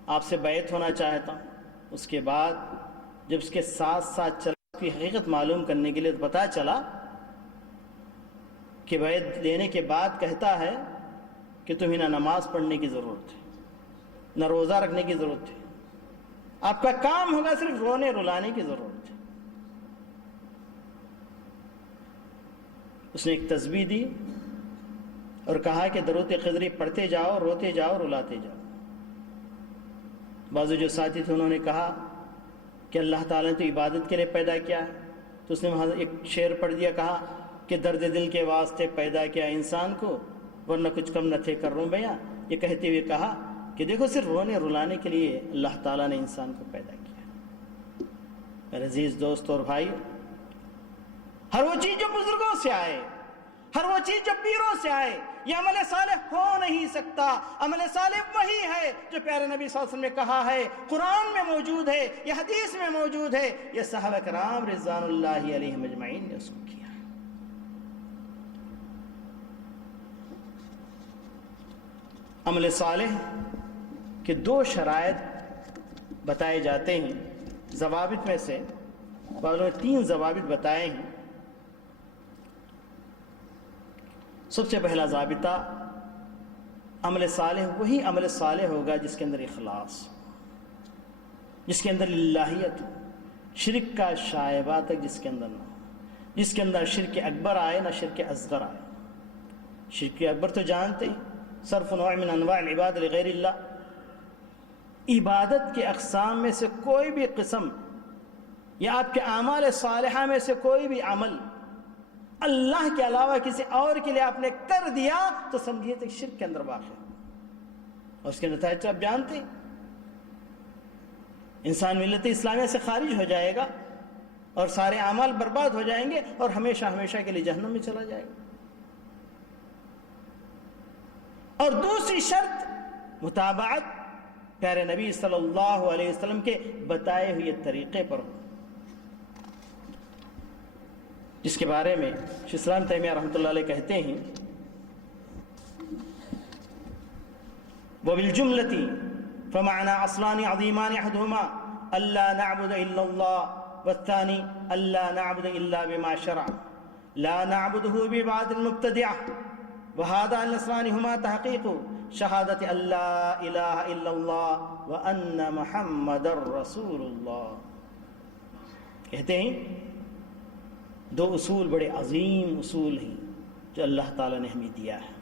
آپ سے بیعت ہونا چاہتا ہوں۔ اس کے بعد جب اس کے ساتھ ساتھ چلا، اس کی حقیقت معلوم کرنے کے لیے پتہ چلا کہ بیعت لینے کے بعد کہتا ہے کہ تمہیں نہ نماز پڑھنے کی ضرورت ہے، نہ روزہ رکھنے کی ضرورت ہے، آپ کا کام ہوگا صرف رونے رلانے کی ضرورت ہے۔ اس نے ایک تسبیح دی اور کہا کہ درود خضری پڑھتے جاؤ، روتے جاؤ، رلاتے جاؤ۔ بعض جو ساتھی تھے انہوں نے کہا کہ اللہ تعالیٰ نے تو عبادت کے لیے پیدا کیا ہے، تو اس نے وہاں ایک شعر پڑھ دیا، کہا کہ درد دل کے واسطے پیدا کیا انسان کو، ورنہ کچھ کم نہ تھے کر روں بیاں، یہ کہتے ہوئے کہا کہ دیکھو صرف رونے رلانے کے لیے اللہ تعالیٰ نے انسان کو پیدا کیا۔ میرے عزیز دوست اور بھائی، ہر وہ چیز جو بزرگوں سے آئے، ہر وہ چیز جو پیروں سے آئے، یہ عمل صالح ہو نہیں سکتا۔ عمل صالح وہی ہے جو پیارے نبی صلی اللہ علیہ وسلم نے کہا ہے، قرآن میں موجود ہے، یہ حدیث میں موجود ہے، یہ صحابہ کرام رضوان اللہ علیہم اجمعین نے اس کو کیا۔ عمل صالح کے دو شرائط بتائے جاتے ہیں، ضوابط میں سے بعضوں نے 3 ضوابط بتائے ہیں۔ سب سے پہلا ضابطہ، عمل صالح وہی عمل صالح ہوگا جس کے اندر اخلاص، جس کے اندر للہیت، شرک کا شائبہ تک جس کے اندر نہ ہو، جس کے اندر شرک اکبر آئے نہ شرک اصغر آئے۔ شرک اکبر تو جانتے ہیں، صرف نوع من انواع العباد لغیر اللہ، عبادت کے اقسام میں سے کوئی بھی قسم یا آپ کے اعمال صالحہ میں سے کوئی بھی عمل اللہ کے علاوہ کسی اور کے لیے آپ نے کر دیا تو سمجھیے تو شرک کے اندر واقع ہے، اور اس کے نتائج آپ جانتے ہیں۔ انسان ملت اسلامیہ سے خارج ہو جائے گا اور سارے اعمال برباد ہو جائیں گے اور ہمیشہ ہمیشہ کے لیے جہنم میں چلا جائے گا۔ اور دوسری شرط متابعت پیارے نبی صلی اللہ علیہ وسلم کے بتائے ہوئے طریقے پر ہو، جس کے بارے میں شیخ الاسلام تیمیہ رحمۃ اللہ علیہ کہتے ہیں، وَبِالْجُمْلَةِ فَمَعْنَا أَصْلَانِ عَظِيمَانِ أَحَدُهُمَا أَلَّا نَعْبُدَ إِلَّا اللَّهَ وَالثَّانِي أَلَّا نَعْبُدَ إِلَّا بِمَا شَرَعَ لَا نَعْبُدُهُ بِبَعْضِ الْمُبْتَدِعَةِ وَهَذَا النَّصْرَانِ هُمَا تَحْقِيقُ شَهَادَةِ أَلَّا إِلَهَ إِلَّا اللَّهُ وَأَنَّ مُحَمَّدًا رَسُولُ اللَّهِ۔ کہتے ہیں دو اصول بڑے عظیم اصول ہیں جو اللہ تعالیٰ نے ہمیں دیا ہے،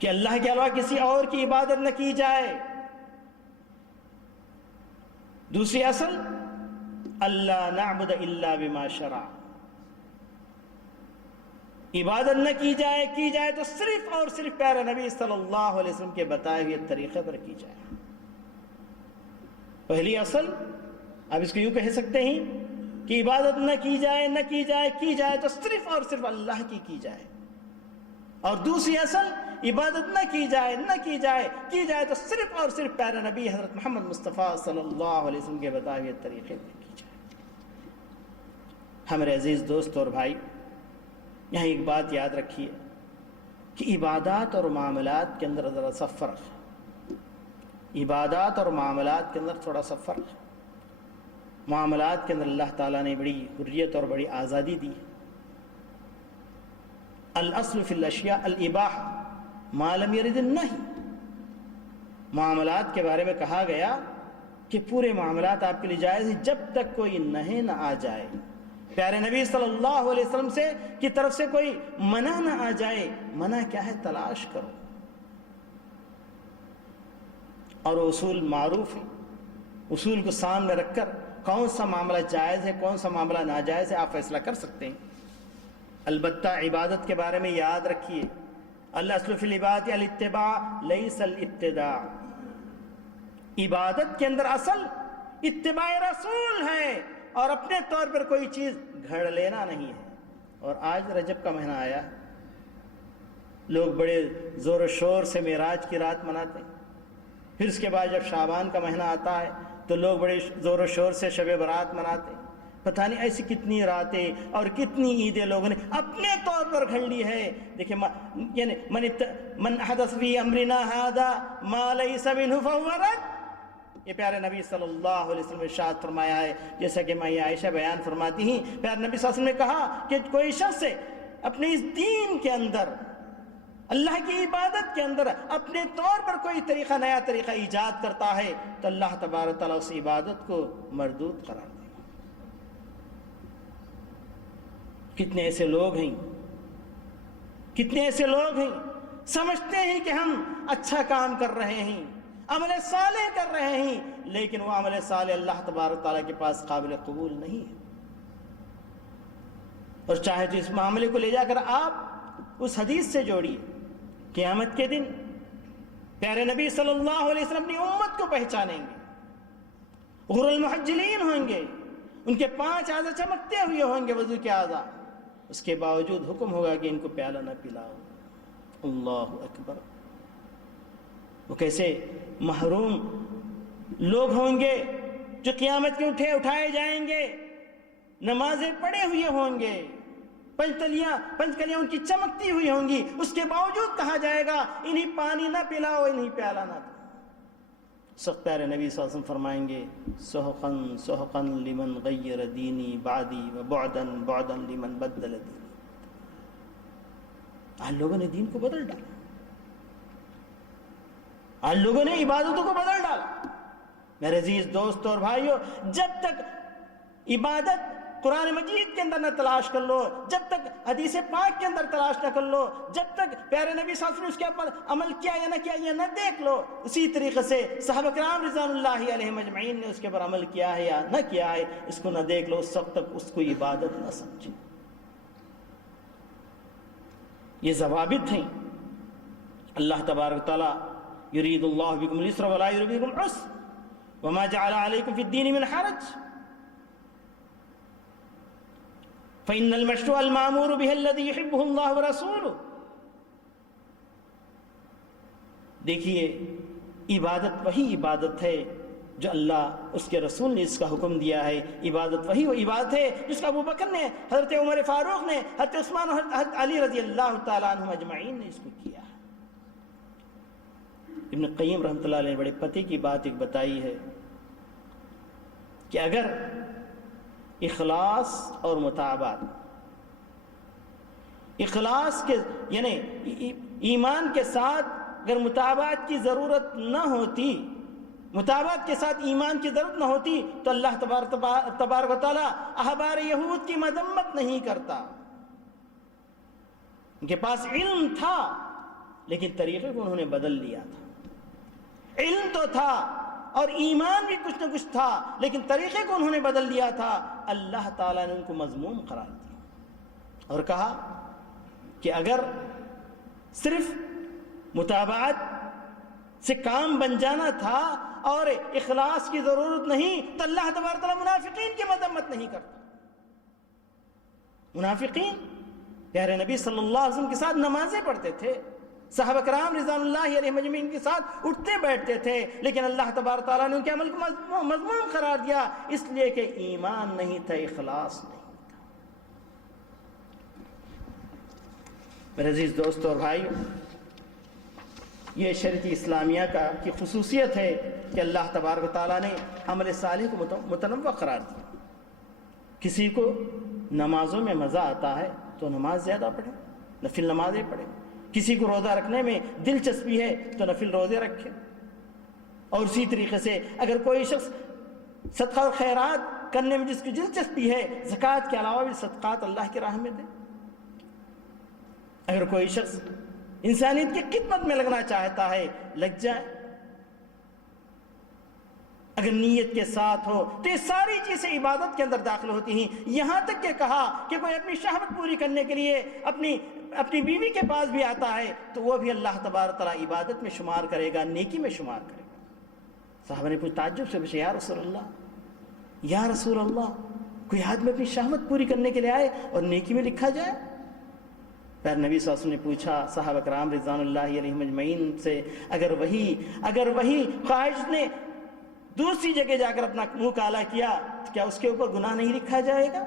کہ اللہ کے علاوہ کسی اور کی عبادت نہ کی جائے۔ دوسری اصل، اللہ نعبد الا بما شرع، عبادت نہ کی جائے تو صرف اور صرف پیارے نبی صلی اللہ علیہ وسلم کے بتائے ہوئے طریقے پر کی جائے۔ پہلی اصل آپ اس کو یوں کہہ سکتے ہیں کہ عبادت نہ کی جائے تو صرف اور صرف اللہ کی جائے، اور دوسری اصل عبادت نہ کی جائے تو صرف اور صرف پیارے نبی حضرت محمد مصطفیٰ صلی اللہ علیہ وسلم کے بتائے ہوئے طریقے پر کی جائے۔ ہمارے عزیز دوست اور بھائی، یہاں ایک بات یاد رکھیے کہ عبادات اور معاملات کے اندر ذرا سا فرق ہے، عبادات اور معاملات کے اندر تھوڑا سا فرق ہے۔ معاملات کے اندر اللہ تعالیٰ نے بڑی حریت اور بڑی آزادی دی۔ الاصل فی الاشیاء الاباحہ ما لم یرد النہی، معاملات کے بارے میں کہا گیا کہ پورے معاملات آپ کے لیے جائز ہیں جب تک کوئی نہی نہ آ جائے، پیارے نبی صلی اللہ علیہ وسلم سے کی طرف سے کوئی منع نہ آ جائے۔ منع کیا ہے؟ تلاش کرو، اور اصول معروف ہے، اصول کو سامنے رکھ کر کون سا معاملہ جائز ہے کون سا معاملہ ناجائز ہے آپ فیصلہ کر سکتے ہیں۔ البتہ عبادت کے بارے میں یاد رکھیے، الاصل فی العبادۃ الاتباع لیس الابتداع، عبادت کے اندر اصل اتباع رسول ہے اور اپنے طور پر کوئی چیز گھڑ لینا نہیں ہے۔ اور آج رجب کا مہینہ آیا، لوگ بڑے زور و شور سے معراج کی رات مناتے ہیں، پھر اس کے بعد جب شعبان کا مہینہ آتا ہے تو لوگ بڑے زور و شور سے شب برات مناتے ہیں۔ پتہ نہیں ایسی کتنی راتیں اور کتنی عیدیں لوگوں نے اپنے طور پر گھڑ لی ہے۔ دیکھیں یعنی من احدث فی امرنا ھذا ما لیس منہ فہو رد، یہ پیارے نبی صلی اللہ علیہ وسلم نے ارشاد فرمایا ہے، جیسا کہ میں عائشہ بیان فرماتی ہیں، پیارے نبی صلی اللہ علیہ وسلم نے کہا کہ کوئی شخص اپنے اس دین کے اندر، اللہ کی عبادت کے اندر اپنے طور پر کوئی نیا طریقہ ایجاد کرتا ہے تو اللہ تبارک تعالیٰ اس عبادت کو مردود قرار دے گا۔ کتنے ایسے لوگ ہیں سمجھتے ہیں کہ ہم اچھا کام کر رہے ہیں، عمل صالح کر رہے ہیں، لیکن وہ عمل صالح اللہ تبارک تعالیٰ کے پاس قابل قبول نہیں ہے۔ اور چاہے تو اس معاملے کو لے جا کر آپ اس حدیث سے جوڑیے، قیامت کے دن پیارے نبی صلی اللہ علیہ وسلم اپنی امت کو پہچانیں گے، غر المحجلین ہوں گے، ان کے 5 اعضاء چمکتے ہوئے ہوں گے وضو کے اعضاء، اس کے باوجود حکم ہوگا کہ ان کو پیالہ نہ پلاؤ۔ اللہ اکبر! وہ کیسے محروم لوگ ہوں گے جو قیامت کے اٹھائے جائیں گے، نمازیں پڑھے ہوئے ہوں گے، پنچکلیاں ان کی چمکتی ہوئی ہوں گی، اس کے باوجود کہا جائے گا انہیں پانی نہ پلاؤ، انہیں پیالہ نہ دو۔ سخت پیارے نبی صلی اللہ علیہ وسلم فرمائیں گے سحقاً سحقاً لمن غیر دینی بعدی وبعداً بعداً لمن بدل دینی۔ آج لوگوں نے دین کو بدل ڈالا، آج لوگوں نے عبادتوں کو بدل ڈالا۔ میرے عزیز دوست اور بھائیو، جب تک عبادت قرآن مجید کے اندر نہ تلاش کر لو، جب تک حدیث پاک کے اندر تلاش نہ کر لو، جب تک پیارے نبی صلی اللہ علیہ وسلم نے اس کے اوپر عمل کیا یا نہ کیا یہ نہ دیکھ لو، اسی طریقے سے صحابہ کرام رضوان اللہ علیہم اجمعین نے اس کے اوپر عمل کیا ہے یا نہ کیا ہے، اس کو نہ دیکھ لو، اس وقت تک اس کو عبادت نہ سمجھے۔ یہ ضوابط ہیں۔ اللہ تبارک تعالیٰ یرید اللہ بکم اليسر ولا یرید بکم العسر وما جعل علیکم فی الدین من حرج فإن المشروع المأمور به الذي يحبه الله ورسوله۔ دیکھیے، عبادت وہی عبادت ہے جو اللہ اس کے رسول نے اس کا حکم دیا ہے، عبادت وہی وہ عبادت ہے جس کا ابو بکر نے، حضرت عمر فاروق نے، حضرت عثمان اور حضرت علی رضی اللہ تعالیٰ عنہم اجمعین نے اس کو کیا۔ ابن قیم رحمۃ اللہ علیہ نے بڑے پتے کی بات ایک بتائی ہے کہ اگر اخلاص اور متابعت، اخلاص کے یعنی ایمان کے ساتھ اگر متابعت کی ضرورت نہ ہوتی، متابعت کے ساتھ ایمان کی ضرورت نہ ہوتی تو اللہ تبارک و تعالیٰ احبار یہود کی مذمت نہیں کرتا۔ ان کے پاس علم تھا لیکن طریقے کو انہوں نے بدل لیا تھا۔ علم تو تھا اور ایمان بھی کچھ نہ کچھ تھا لیکن طریقے کو انہوں نے بدل دیا تھا۔ اللہ تعالیٰ نے ان کو مذموم قرار دیا اور کہا کہ اگر صرف متابعت سے کام بن جانا تھا اور اخلاص کی ضرورت نہیں تو اللہ تبارک تعالیٰ منافقین کی مذمت نہیں کرتا۔ منافقین پیارے نبی صلی اللہ علیہ وسلم کے ساتھ نمازیں پڑھتے تھے، صحابہ کرام رضوان اللہ علیہم اجمعین کے ساتھ اٹھتے بیٹھتے تھے، لیکن اللہ تبارک تعالیٰ نے ان کے عمل کو مذموم قرار دیا اس لیے کہ ایمان نہیں تھا، اخلاص نہیں تھا۔ میرے عزیز دوستو اور بھائیو، یہ شریعت اسلامیہ کی خصوصیت ہے کہ اللہ تبارک تعالیٰ نے عمل صالح کو متنوع قرار دیا۔ کسی کو نمازوں میں مزہ آتا ہے تو نماز زیادہ پڑھے، نفل نمازیں پڑھے، کسی کو روزہ رکھنے میں دلچسپی ہے تو نفل روزے رکھے، اور اسی طریقے سے اگر کوئی شخص صدقہ اور خیرات کرنے میں جس کی دلچسپی ہے زکوٰۃ کے علاوہ بھی صدقات اللہ کی راہ میں دے۔ اگر کوئی شخص انسانیت کی خدمت میں لگنا چاہتا ہے لگ جائے، اگر نیت کے ساتھ ہو تو یہ ساری چیزیں عبادت کے اندر داخل ہوتی ہیں۔ یہاں تک کہ کہا کہ کوئی اپنی شہوت پوری کرنے کے لیے اپنی بیوی کے پاس بھی آتا ہے تو وہ بھی اللہ تبارک تعالیٰ عبادت میں شمار کرے گا، نیکی میں شمار کرے گا۔ صحابہ نے تعجب سے پوچھا، یا رسول اللہ کوئی آدمی اپنی شہوت پوری کرنے کے لیے آئے اور نیکی میں لکھا جائے؟ پھر نبی صلی اللہ علیہ وسلم نے پوچھا صحابہ کرام رضوان اللہ علیہم اجمعین سے، اگر وہی خواہش نے دوسری جگہ جا کر اپنا منہ کالا کیا تو کیا اس کے اوپر گناہ نہیں لکھا جائے گا؟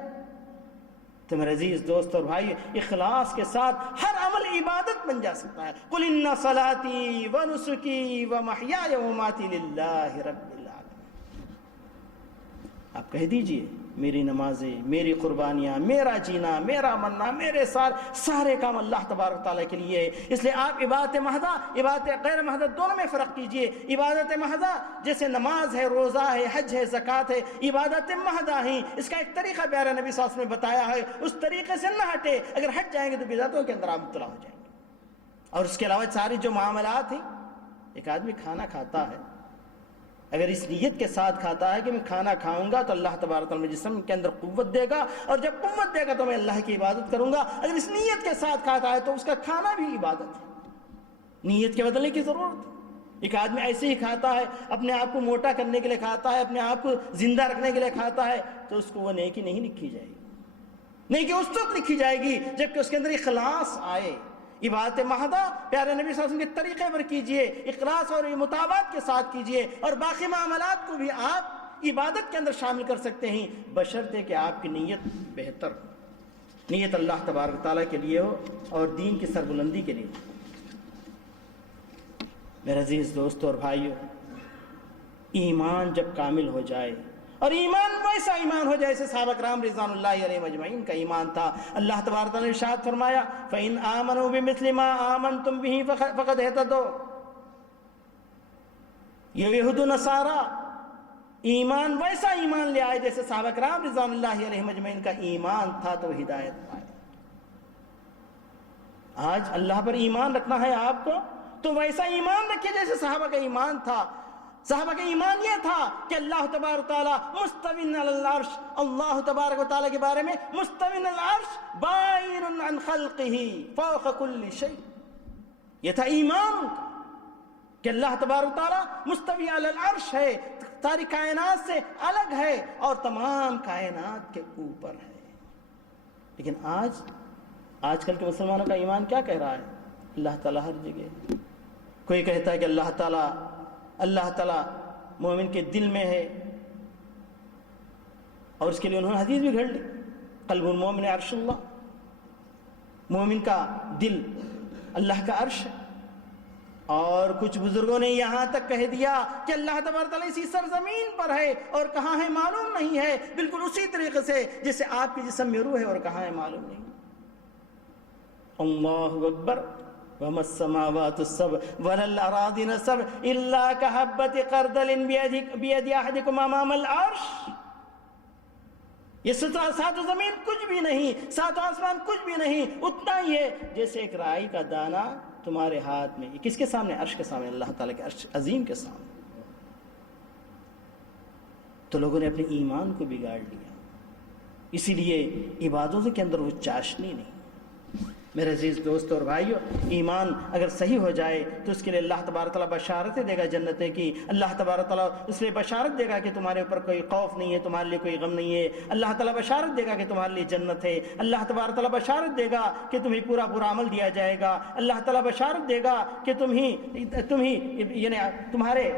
تو میرے عزیز دوست اور بھائی، اخلاص کے ساتھ ہر عمل عبادت بن جا سکتا ہے۔ قل ان صلاتی ونسکی ومحیای ومماتی للہ رب العالمین۔ آپ کہہ دیجئے میری نمازیں، میری قربانیاں، میرا جینا، میرا مرنا، میرے سارے کام اللہ تبارک تعالیٰ کے لیے ہے۔ اس لیے آپ عبادت محضہ، عبادت غیر محضہ دونوں میں فرق کیجئے۔ عبادت محضہ جیسے نماز ہے، روزہ ہے، حج ہے، زکوٰۃ ہے، عبادت محضہ ہیں، اس کا ایک طریقہ پیارا نبی صلی اللہ علیہ وسلم نے بتایا ہے، اس طریقے سے نہ ہٹے۔ اگر ہٹ جائیں گے تو بدعتوں کے اندر آپ مبتلا ہو جائیں گے۔ اور اس کے علاوہ ساری جو معاملات ہیں، ایک آدمی کھانا کھاتا ہے اگر اس نیت کے ساتھ کھاتا ہے کہ میں کھانا کھاؤں گا تو اللہ تبارک تعالیٰ جسم کے اندر قوت دے گا، اور جب قوت دے گا تو میں اللہ کی عبادت کروں گا. اگر اس نیت کے ساتھ کھاتا ہے تو اس کا کھانا بھی عبادت ہے. نیت کے بدلنے کی ضرورت ہے. ایک آدمی ایسے ہی کھاتا ہے، اپنے آپ کو موٹا کرنے کے لیے کھاتا ہے، اپنے آپ کو زندہ رکھنے کے لیے کھاتا ہے، تو اس کو وہ نیکی نہیں لکھی جائے گی. نیکی اس وقت لکھی جائے گی جبکہ اس کے اندر اخلاص آئے. عبادت محضہ پیارے نبی صلی اللہ علیہ وسلم کے طریقے پر کیجئے، اخلاص اور مطابقت کے ساتھ کیجئے، اور باقی معاملات کو بھی آپ عبادت کے اندر شامل کر سکتے ہیں، بشرطے کہ آپ کی نیت بہتر ہو، نیت اللہ تبارک تعالیٰ کے لیے ہو اور دین کی سربلندی کے لیے ہو. میرے عزیز دوستو اور بھائیو، ایمان جب کامل ہو جائے، اور ایمان ویسا ایمان ہو جائے جیسے صحابہ کرام رضوان اللہ علیہم اجمعین کا ایمان تھا. اللہ تبارک تعالیٰ نے ارشاد فرمایا فَإِنْ آمَنُوا بِمِثْلِ مَا آمَنْتُمْ بِهِ فَقَدْ اهْتَدَوْا. یہ یہود و نصارہ ایمان ویسا ایمان لے آئے جیسے صحابہ کرام رضوان اللہ علیہم اجمعین کا ایمان تھا تو ہدایت پائے. آج اللہ پر ایمان رکھنا ہے آپ کو تو ویسا ایمان رکھیے جیسے صحابہ کا ایمان تھا. صحابہ کا ایمان یہ تھا کہ اللہ تبارک تعالیٰ مستوین علی العرش، اللہ تبارک و تعالیٰ کے بارے میں مستوین علی العرش بائن عن خلقہ فوق کل شیء. یہ تھا ایمان کہ اللہ تبارک تعالیٰ مستوی علی العرش ہے، ساری کائنات سے الگ ہے اور تمام کائنات کے اوپر ہے. لیکن آج کل کے مسلمانوں کا ایمان کیا کہہ رہا ہے؟ اللہ تعالیٰ ہر جگہ. کوئی کہتا ہے کہ اللہ تعالیٰ مومن کے دل میں ہے، اور اس کے لیے انہوں نے حدیث بھی گھڑ لی قلب المومن عرش اللہ. مومن کا دل اللہ کا عرش ہے. اور کچھ بزرگوں نے یہاں تک کہہ دیا کہ اللہ تبارک تعالیٰ اسی سرزمین پر ہے اور کہاں ہے معلوم نہیں ہے، بالکل اسی طریقے سے جیسے آپ کے جسم میں روح ہے اور کہاں ہے معلوم نہیں. اللہ اکبر. وَمَا السَّمَاوَاتُ السَّبْعُ وَلَا الْأَرَاضِينَ السَّبْعُ إِلَّا كَحَبَّةِ خَرْدَلٍ بِيَدِ أَحَدِكُمْ أَمَامَ الْعَرْشِ. یہ ساتوں زمین کچھ بھی نہیں، ساتوں آسمان کچھ بھی نہیں، اتنا ہی ہے جیسے ایک رائی کا دانہ تمہارے ہاتھ میں. یہ کس کے سامنے؟ عرش کے سامنے، اللہ تعالیٰ کے عرش عظیم کے سامنے. تو لوگوں نے اپنے ایمان کو بگاڑ لیا، اسی لیے عبادتوں کے اندر وہ چاشنی نہیں. میرے عزیز دوستو اور بھائیو، ایمان اگر صحیح ہو جائے تو اس کے لیے اللہ تبارک تعالیٰ بشارتیں دے گا جنتیں کی. اللہ تبارک تعالیٰ اس لیے بشارت دے گا کہ تمہارے اوپر کوئی خوف نہیں ہے، تمہارے لیے کوئی غم نہیں ہے. اللہ تعالیٰ بشارت دے گا کہ تمہارے لیے جنت ہے. اللہ تبارک تعالیٰ بشارت دے گا کہ تمہیں پورا عمل دیا جائے گا. اللہ تعالیٰ بشارت دے گا کہ تمہیں یعنی تمہارے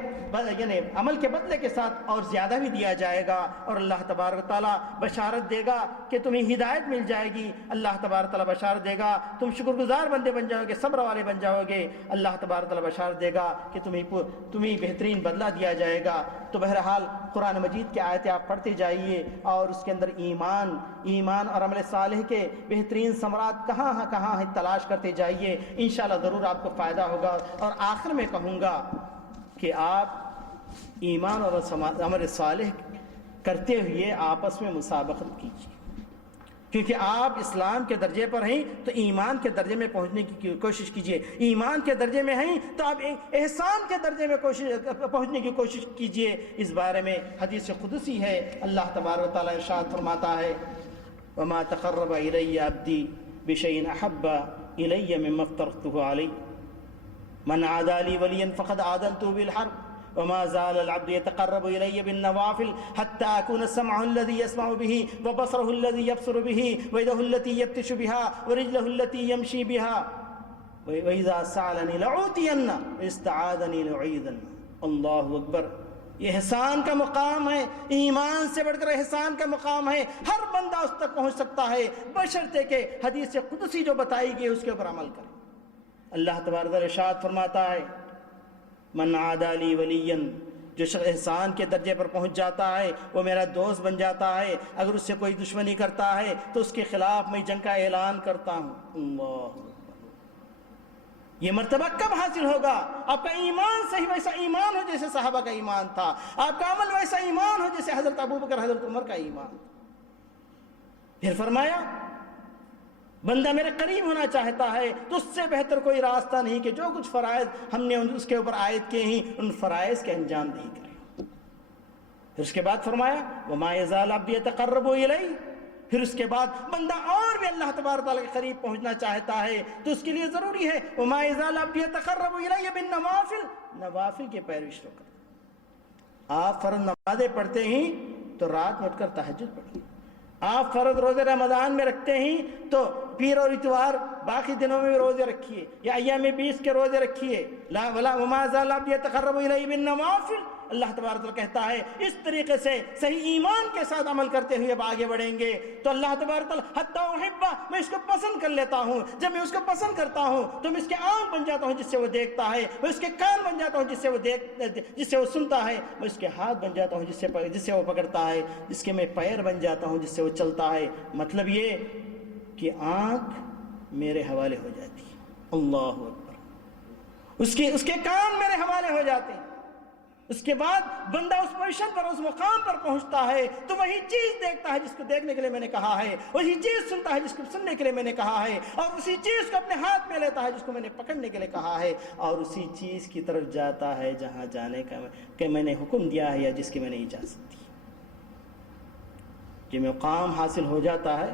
یعنی عمل کے بدلے کے ساتھ اور زیادہ بھی دیا جائے گا. اور اللہ تبارک تعالیٰ بشارت دے گا کہ تمہیں ہدایت مل جائے گی. اللہ تبارک تعالیٰ بشارت دے گا تم شکر گزار بندے بن جاؤ گے، صبر والے بن جاؤ گے. اللہ تبارک تعالیٰ بشارت دے گا کہ تمہیں بہترین بدلہ دیا جائے گا. تو بہرحال قرآن مجید کی آیتیں آپ پڑھتے جائیے اور اس کے اندر ایمان اور عمل صالح کے بہترین ثمرات کہاں ہیں تلاش کرتے جائیے. انشاءاللہ ضرور آپ کو فائدہ ہوگا. اور آخر میں کہوں گا کہ آپ ایمان اور عمل صالح کرتے ہوئے آپس میں مسابقت کیجیے، کیونکہ آپ اسلام کے درجے پر ہیں تو ایمان کے درجے میں پہنچنے کی کوشش کیجیے. ایمان کے درجے میں ہیں تو آپ احسان کے درجے میں پہنچنے کی کوشش کیجیے. اس بارے میں حدیث قدسی ہے، اللہ تبارک و تعالیٰ ارشاد فرماتا ہے وَمَا تَقَرَّبَ إِلَيَّ عَبْدِي بِشَيْءٍ أَحَبَّ إِلَيَّ مِمَّا افْتَرَضْتُهُ عَلَيْهِ مَنْ عَادَى لِي وَلِيًّا فَقَدْ آذَنْتُهُ بِالْحَرْبِ وما زال العبد يتقرب إلي بالنوافل حتى أكون سمعه الذي يسمع به وبصره الذي يبصر به ويده التي يبطش بها ورجله التي يمشي بها وإذا سألني لأعطينه واستعاذني لأعيذنه. اللہ اکبر. یہ احسان کا مقام ہے، ایمان سے بڑھ کر احسان کا مقام ہے. ہر بندہ اس تک پہنچ سکتا ہے بشرطے کہ حدیث قدسی جو بتائی گئی اس کے اوپر عمل کرے. اللہ تبارک ارشاد فرماتا ہے من عادى لي وليا، جو شخص احسان کے درجے پر پہنچ جاتا ہے وہ میرا دوست بن جاتا ہے. اگر اس سے کوئی دشمنی کرتا ہے تو اس کے خلاف میں جنگ کا اعلان کرتا ہوں. اللہ، یہ مرتبہ کب حاصل ہوگا؟ آپ کا ایمان صحیح ویسا ایمان ہو جیسے صحابہ کا ایمان تھا، آپ کا عمل ویسا ایمان ہو جیسے حضرت ابوبکر حضرت عمر کا ایمان. پھر فرمایا بندہ میرے قریب ہونا چاہتا ہے تو اس سے بہتر کوئی راستہ نہیں کہ جو کچھ فرائض ہم نے اس کے اوپر عائد کیے ہیں ان فرائض کے انجام نہیں کرے. پھر اس کے بعد فرمایا وما یزال عبدی یتقرب الی، پھر اس کے بعد بندہ اور بھی اللہ تبارک تعالیٰ کے قریب پہنچنا چاہتا ہے تو اس کے لیے ضروری ہے وما یزال عبدی یتقرب الی بالنوافل، نوافل کی پیروی شروع کر. آپ فرض نمازیں پڑھتے ہیں تو رات میں اٹھ کر تہجد پڑھیے. آپ فرض روزے رمضان میں رکھتے ہیں تو پیر اور اتوار باقی دنوں میں بھی روزے رکھیے، یا ایام 20 کے روزے رکھیے. لا ولا وما زال عبدی یتقرب الی بالنوافل. اللہ تبارک تعالیٰ کہتا ہے اس طریقے سے صحیح ایمان کے ساتھ عمل کرتے ہوئے اب آگے بڑھیں گے تو اللہ تبارک تعالیٰ حتی احبہ، میں اس کو پسند کر لیتا ہوں. جب میں اس کو پسند کرتا ہوں تو میں اس کے آنکھ بن جاتا ہوں جس سے وہ دیکھتا ہے، میں اس کے کان بن جاتا ہوں جس سے وہ سنتا ہے، میں اس کے ہاتھ بن جاتا ہوں جس سے وہ پکڑتا ہے، جس کے میں پیر بن جاتا ہوں جس سے وہ چلتا ہے. مطلب یہ کہ آنکھ میرے حوالے ہو جاتی ہے، اللہ اکبر، اس کے کان میرے حوالے ہو جاتے ہیں. اس کے بعد بندہ اس پوزیشن پر، اس مقام پر پہنچتا ہے تو وہی چیز دیکھتا ہے جس کو دیکھنے کے لیے میں نے کہا ہے، وہی چیز سنتا ہے جس کو سننے کے لیے میں نے کہا ہے، اور اسی چیز کو اپنے ہاتھ میں لیتا ہے جس کو میں نے پکڑنے کے لیے کہا ہے، اور اسی چیز کی طرف جاتا ہے جہاں جانے کا کہ میں نے حکم دیا ہے یا جس کی میں نے اجازت دی. یہ مقام حاصل ہو جاتا ہے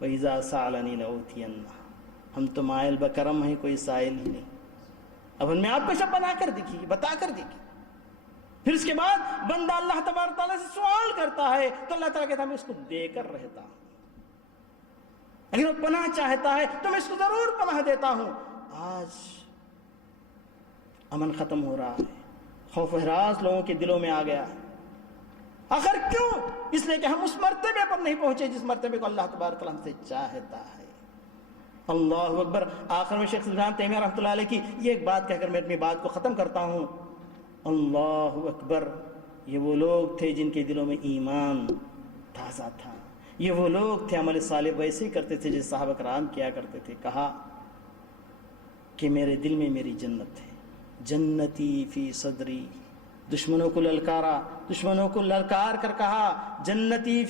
وَإِذَا سَأَلَنِي لَأُوتِيَنَّهُ. ہم تو مائل بکرم ہیں، کوئی سائل ہی نہیں. اب ہم نے آپ کو سب بنا کر دیکھی، بتا کر دیکھی. پھر اس کے بعد بندہ اللہ تبارک تعالیٰ سے سوال کرتا ہے تو اللہ تعالیٰ کہتا ہے میں اس کو دے کر رہتا ہوں. اگر وہ پناہ چاہتا ہے تو میں اس کو ضرور پناہ دیتا ہوں. آج امن ختم ہو رہا ہے، خوف و ہراس لوگوں کے دلوں میں آ گیا ہے. آخر کیوں؟ اس لیے کہ ہم اس مرتبے پر نہیں پہنچے جس مرتبے کو اللہ تبارک تعالیٰ ہم سے چاہتا ہے. اللہ اکبر. آخر میں شیخ ابن تیمیہ رحمۃ اللہ علیہ کی یہ ایک بات کہہ کر میں اپنی بات کو ختم کرتا ہوں. اللہ اکبر. یہ وہ لوگ تھے جن کے دلوں میں ایمان تازہ تھا. یہ وہ لوگ تھے عمل صالح ویسے ہی کرتے تھے جیسے صحابہ کرام کیا کرتے تھے. کہا کہ میرے دل میں میری جنت ہے، جنتی فی صدری. دشمنوں کو للکار کر کہا جنتی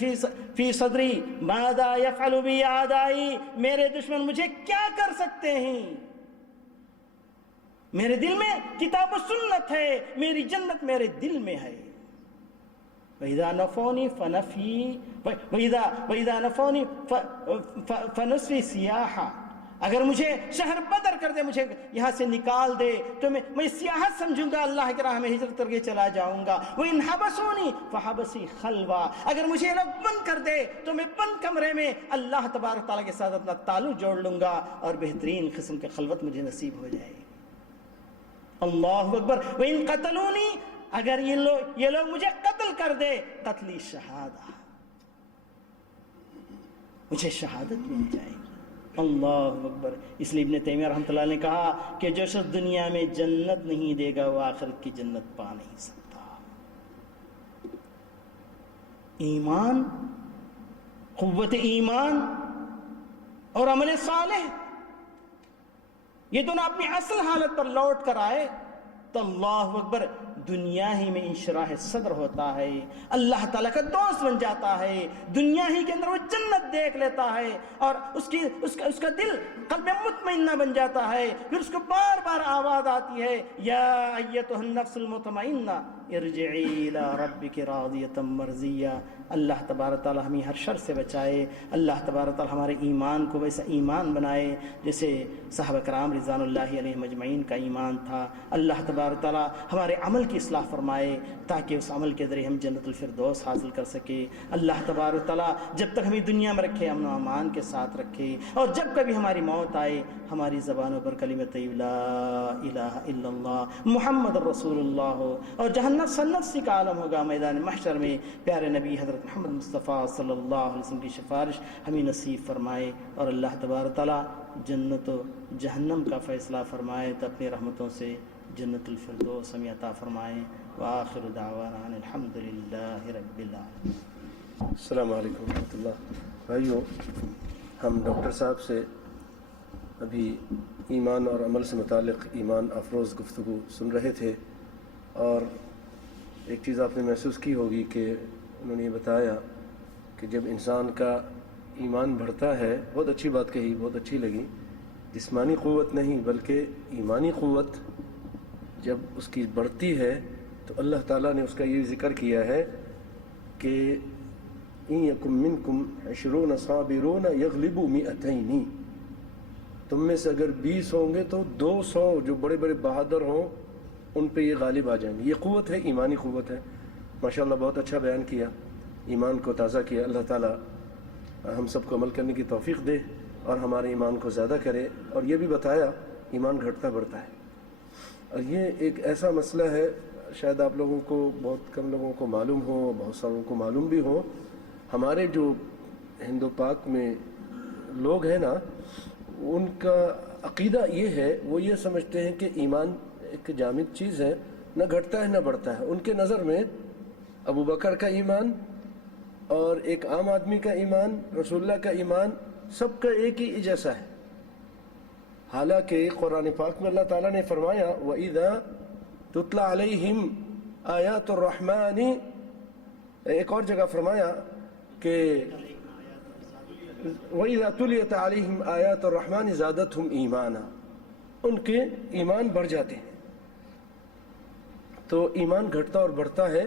فی صدری ماذا یفعل بی اعدائی. میرے دشمن مجھے کیا کر سکتے ہیں؟ میرے دل میں کتاب و سنت ہے، میری جنت میرے دل میں ہے. وَإِذَا نَفَوْنِي وَإِذَا نَفَوْنِي فَنُسْفِي سِيَاحًا. اگر مجھے شہر بدر کر دے، مجھے یہاں سے نکال دے تو میں سیاحت سمجھوں گا، اللہ کی راہ میں ہجرت کر کے چلا جاؤں گا. وَإِنْ حَبَسُونِي فَحَبَسِي خَلْوَةً. اگر مجھے یہ لوگ بند کر دے تو میں بند کمرے میں اللہ تبارک تعالیٰ کے ساتھ اپنا تعلق جوڑ لوں گا اور بہترین قسم کی خلوت مجھے نصیب ہو جائے گی. اللہ اکبر. وَإِنْ قَتَلُونِي. اگر یہ لوگ مجھے قتل کر دے، قتلی شہادہ، مجھے شہادت مل جائے گی. اللہ اکبر. اس لیے ابن تیمیہ رحمۃ اللہ نے کہا کہ جو شخص دنیا میں جنت نہیں دے گا وہ آخرت کی جنت پا نہیں سکتا. ایمان، قوت ایمان اور عمل صالح، یہ دونوں اپنی اصل حالت پر لوٹ کر آئے تو اللہ اکبر دنیا ہی میں انشراح صدر ہوتا ہے، اللہ تعالیٰ کا دوست بن جاتا ہے. دنیا ہی کے اندر وہ جنت دیکھ لیتا ہے اور اس کا دل قلب مطمئنہ بن جاتا ہے. پھر اس کو بار بار آواز آتی ہے یا ایتھا النفس المطمئنہ ارجعی الی ربک راضیۃ مرضیہ. اللہ تبارک تعالیٰ ہمیں ہر شر سے بچائے. اللہ تبارک تعالیٰ ہمارے ایمان کو ویسا ایمان بنائے جیسے صحابہ کرام رضوان اللہ علیہم اجمعین کا ایمان تھا. اللہ تبارک تعالیٰ ہمارے عمل کی اصلاح فرمائے تاکہ اس عمل کے ذریعے ہم جنت الفردوس حاصل کر سکے. اللہ تبارک تعالیٰ جب تک ہمیں دنیا میں رکھے امن و امان کے ساتھ رکھے، اور جب کبھی ہماری موت آئے ہماری زبانوں پر کلمہ طیبہ لا الہ الا اللہ محمد رسول اللہ ہو، اور جہاں نفس نفسی کا عالم ہوگا میدان محشر میں پیارے نبی حضرت محمد مصطفیٰ صلی اللہ علیہ وسلم کی سفارش ہمیں نصیب فرمائے. اور اللہ تبارک تعالیٰ جنت و جہنم کا فیصلہ فرمائے تو اپنی رحمتوں سے جنت الفردوس ہمیں عطا فرمائے. وآخر دعوانا ان الحمد للہ رب العالمین. السلام علیکم ورحمۃ اللہ. بھائیوں، ہم ڈاکٹر صاحب سے ابھی ایمان اور عمل سے متعلق ایمان افروز گفتگو سن رہے تھے، اور ایک چیز آپ نے محسوس کی ہوگی کہ انہوں نے یہ بتایا کہ جب انسان کا ایمان بڑھتا ہے، بہت اچھی بات کہی، بہت اچھی لگی. جسمانی قوت نہیں بلکہ ایمانی قوت جب اس کی بڑھتی ہے تو اللہ تعالیٰ نے اس کا یہ ذکر کیا ہے کہ ان یکم منکم 20 صابرون یغلبوا 200، تم میں سے اگر 20 ہوں گے تو 200 جو بڑے بڑے بہادر ہوں ان پہ یہ غالب آ جائیں گے۔ یہ قوت ہے، ایمانی قوت ہے۔ ماشاءاللہ بہت اچھا بیان کیا، ایمان کو تازہ کیا۔ اللہ تعالیٰ ہم سب کو عمل کرنے کی توفیق دے اور ہمارے ایمان کو زیادہ کرے۔ اور یہ بھی بتایا ایمان گھٹتا بڑھتا ہے، اور یہ ایک ایسا مسئلہ ہے شاید آپ لوگوں کو، بہت کم لوگوں کو معلوم ہو، بہت ساروں کو معلوم بھی ہو۔ ہمارے جو ہند و پاک میں لوگ ہیں نا، ان کا عقیدہ یہ ہے، وہ یہ سمجھتے ہیں کہ ایمان ایک جامد چیز ہے، نہ گھٹتا ہے نہ بڑھتا ہے۔ ان کے نظر میں ابو بکر کا ایمان اور ایک عام آدمی کا ایمان، رسول اللہ کا ایمان، سب کا ایک ہی جیسا ہے۔ حالانکہ قرآن پاک میں اللہ تعالیٰ نے فرمایا وَإِذَا تُتْلَى عَلَيْهِمْ آیات الرحمن، ایک اور جگہ فرمایا کہ وَإِذَا تُلِيَتْ عَلَيْهِمْ آیات الرحمن زَادَتْهُمْ ایمانا، ان کے ایمان بڑھ جاتے ہیں۔ تو ایمان گھٹتا اور بڑھتا ہے،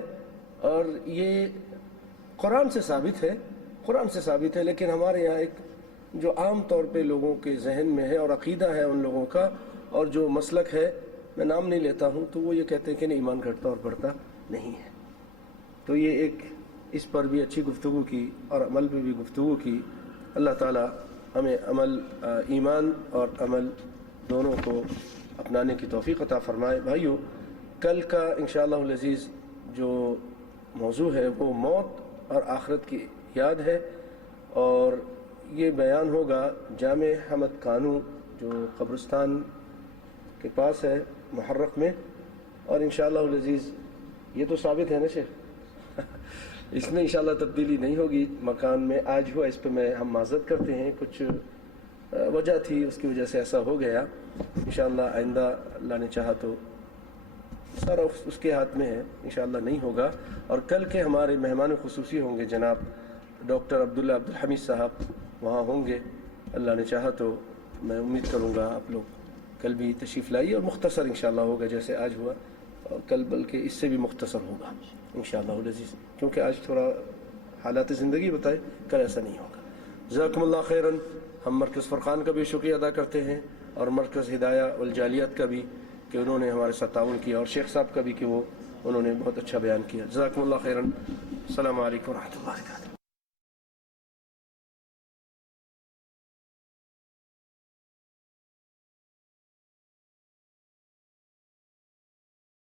اور یہ قرآن سے ثابت ہے، قرآن سے ثابت ہے۔ لیکن ہمارے یہاں ایک جو عام طور پہ لوگوں کے ذہن میں ہے اور عقیدہ ہے ان لوگوں کا، اور جو مسلک ہے، میں نام نہیں لیتا ہوں، تو وہ یہ کہتے ہیں کہ نہیں، ایمان گھٹتا اور بڑھتا نہیں ہے۔ تو یہ ایک اس پر بھی اچھی گفتگو کی اور عمل پہ بھی گفتگو کی۔ اللہ تعالیٰ ہمیں عمل، ایمان اور عمل دونوں کو اپنانے کی توفیق عطا فرمائے۔ بھائیو، کل کا انشاءاللہ العزیز جو موضوع ہے وہ موت اور آخرت کی یاد ہے، اور یہ بیان ہوگا جامع حمد کانو جو قبرستان کے پاس ہے محرق میں، اور انشاءاللہ العزیز یہ تو ثابت ہے نا شیخ، اس میں انشاءاللہ تبدیلی نہیں ہوگی مکان میں۔ آج ہوا، اس پہ ہم معذرت کرتے ہیں، کچھ وجہ تھی، اس کی وجہ سے ایسا ہو گیا۔ انشاءاللہ آئندہ اللہ نے چاہا تو سارا اس کے ہاتھ میں ہے، انشاءاللہ نہیں ہوگا۔ اور کل کے ہمارے مہمان خصوصی ہوں گے جناب ڈاکٹر عبداللہ عبدالحمید صاحب، وہاں ہوں گے اللہ نے چاہا تو۔ میں امید کروں گا آپ لوگ کل بھی تشریف لائیے، اور مختصر انشاءاللہ ہوگا جیسے آج ہوا، اور کل بلکہ اس سے بھی مختصر ہوگا انشاءاللہ العزیز، کیونکہ آج تھوڑا حالات زندگی بتائے، کل ایسا نہیں ہوگا۔ جزاکم اللہ خیراً۔ ہم مرکز فرقان کا بھی شکریہ ادا کرتے ہیں، اور مرکز ہدایہ والجالیات کا بھی کہ انہوں نے ہمارے ساتھ تعاون کیا، اور شیخ صاحب کا بھی کہ انہوں نے بہت اچھا بیان کیا۔ جزاکم اللہ خیراً۔ السلام علیکم ورحمۃ اللہ وبرکاتہ۔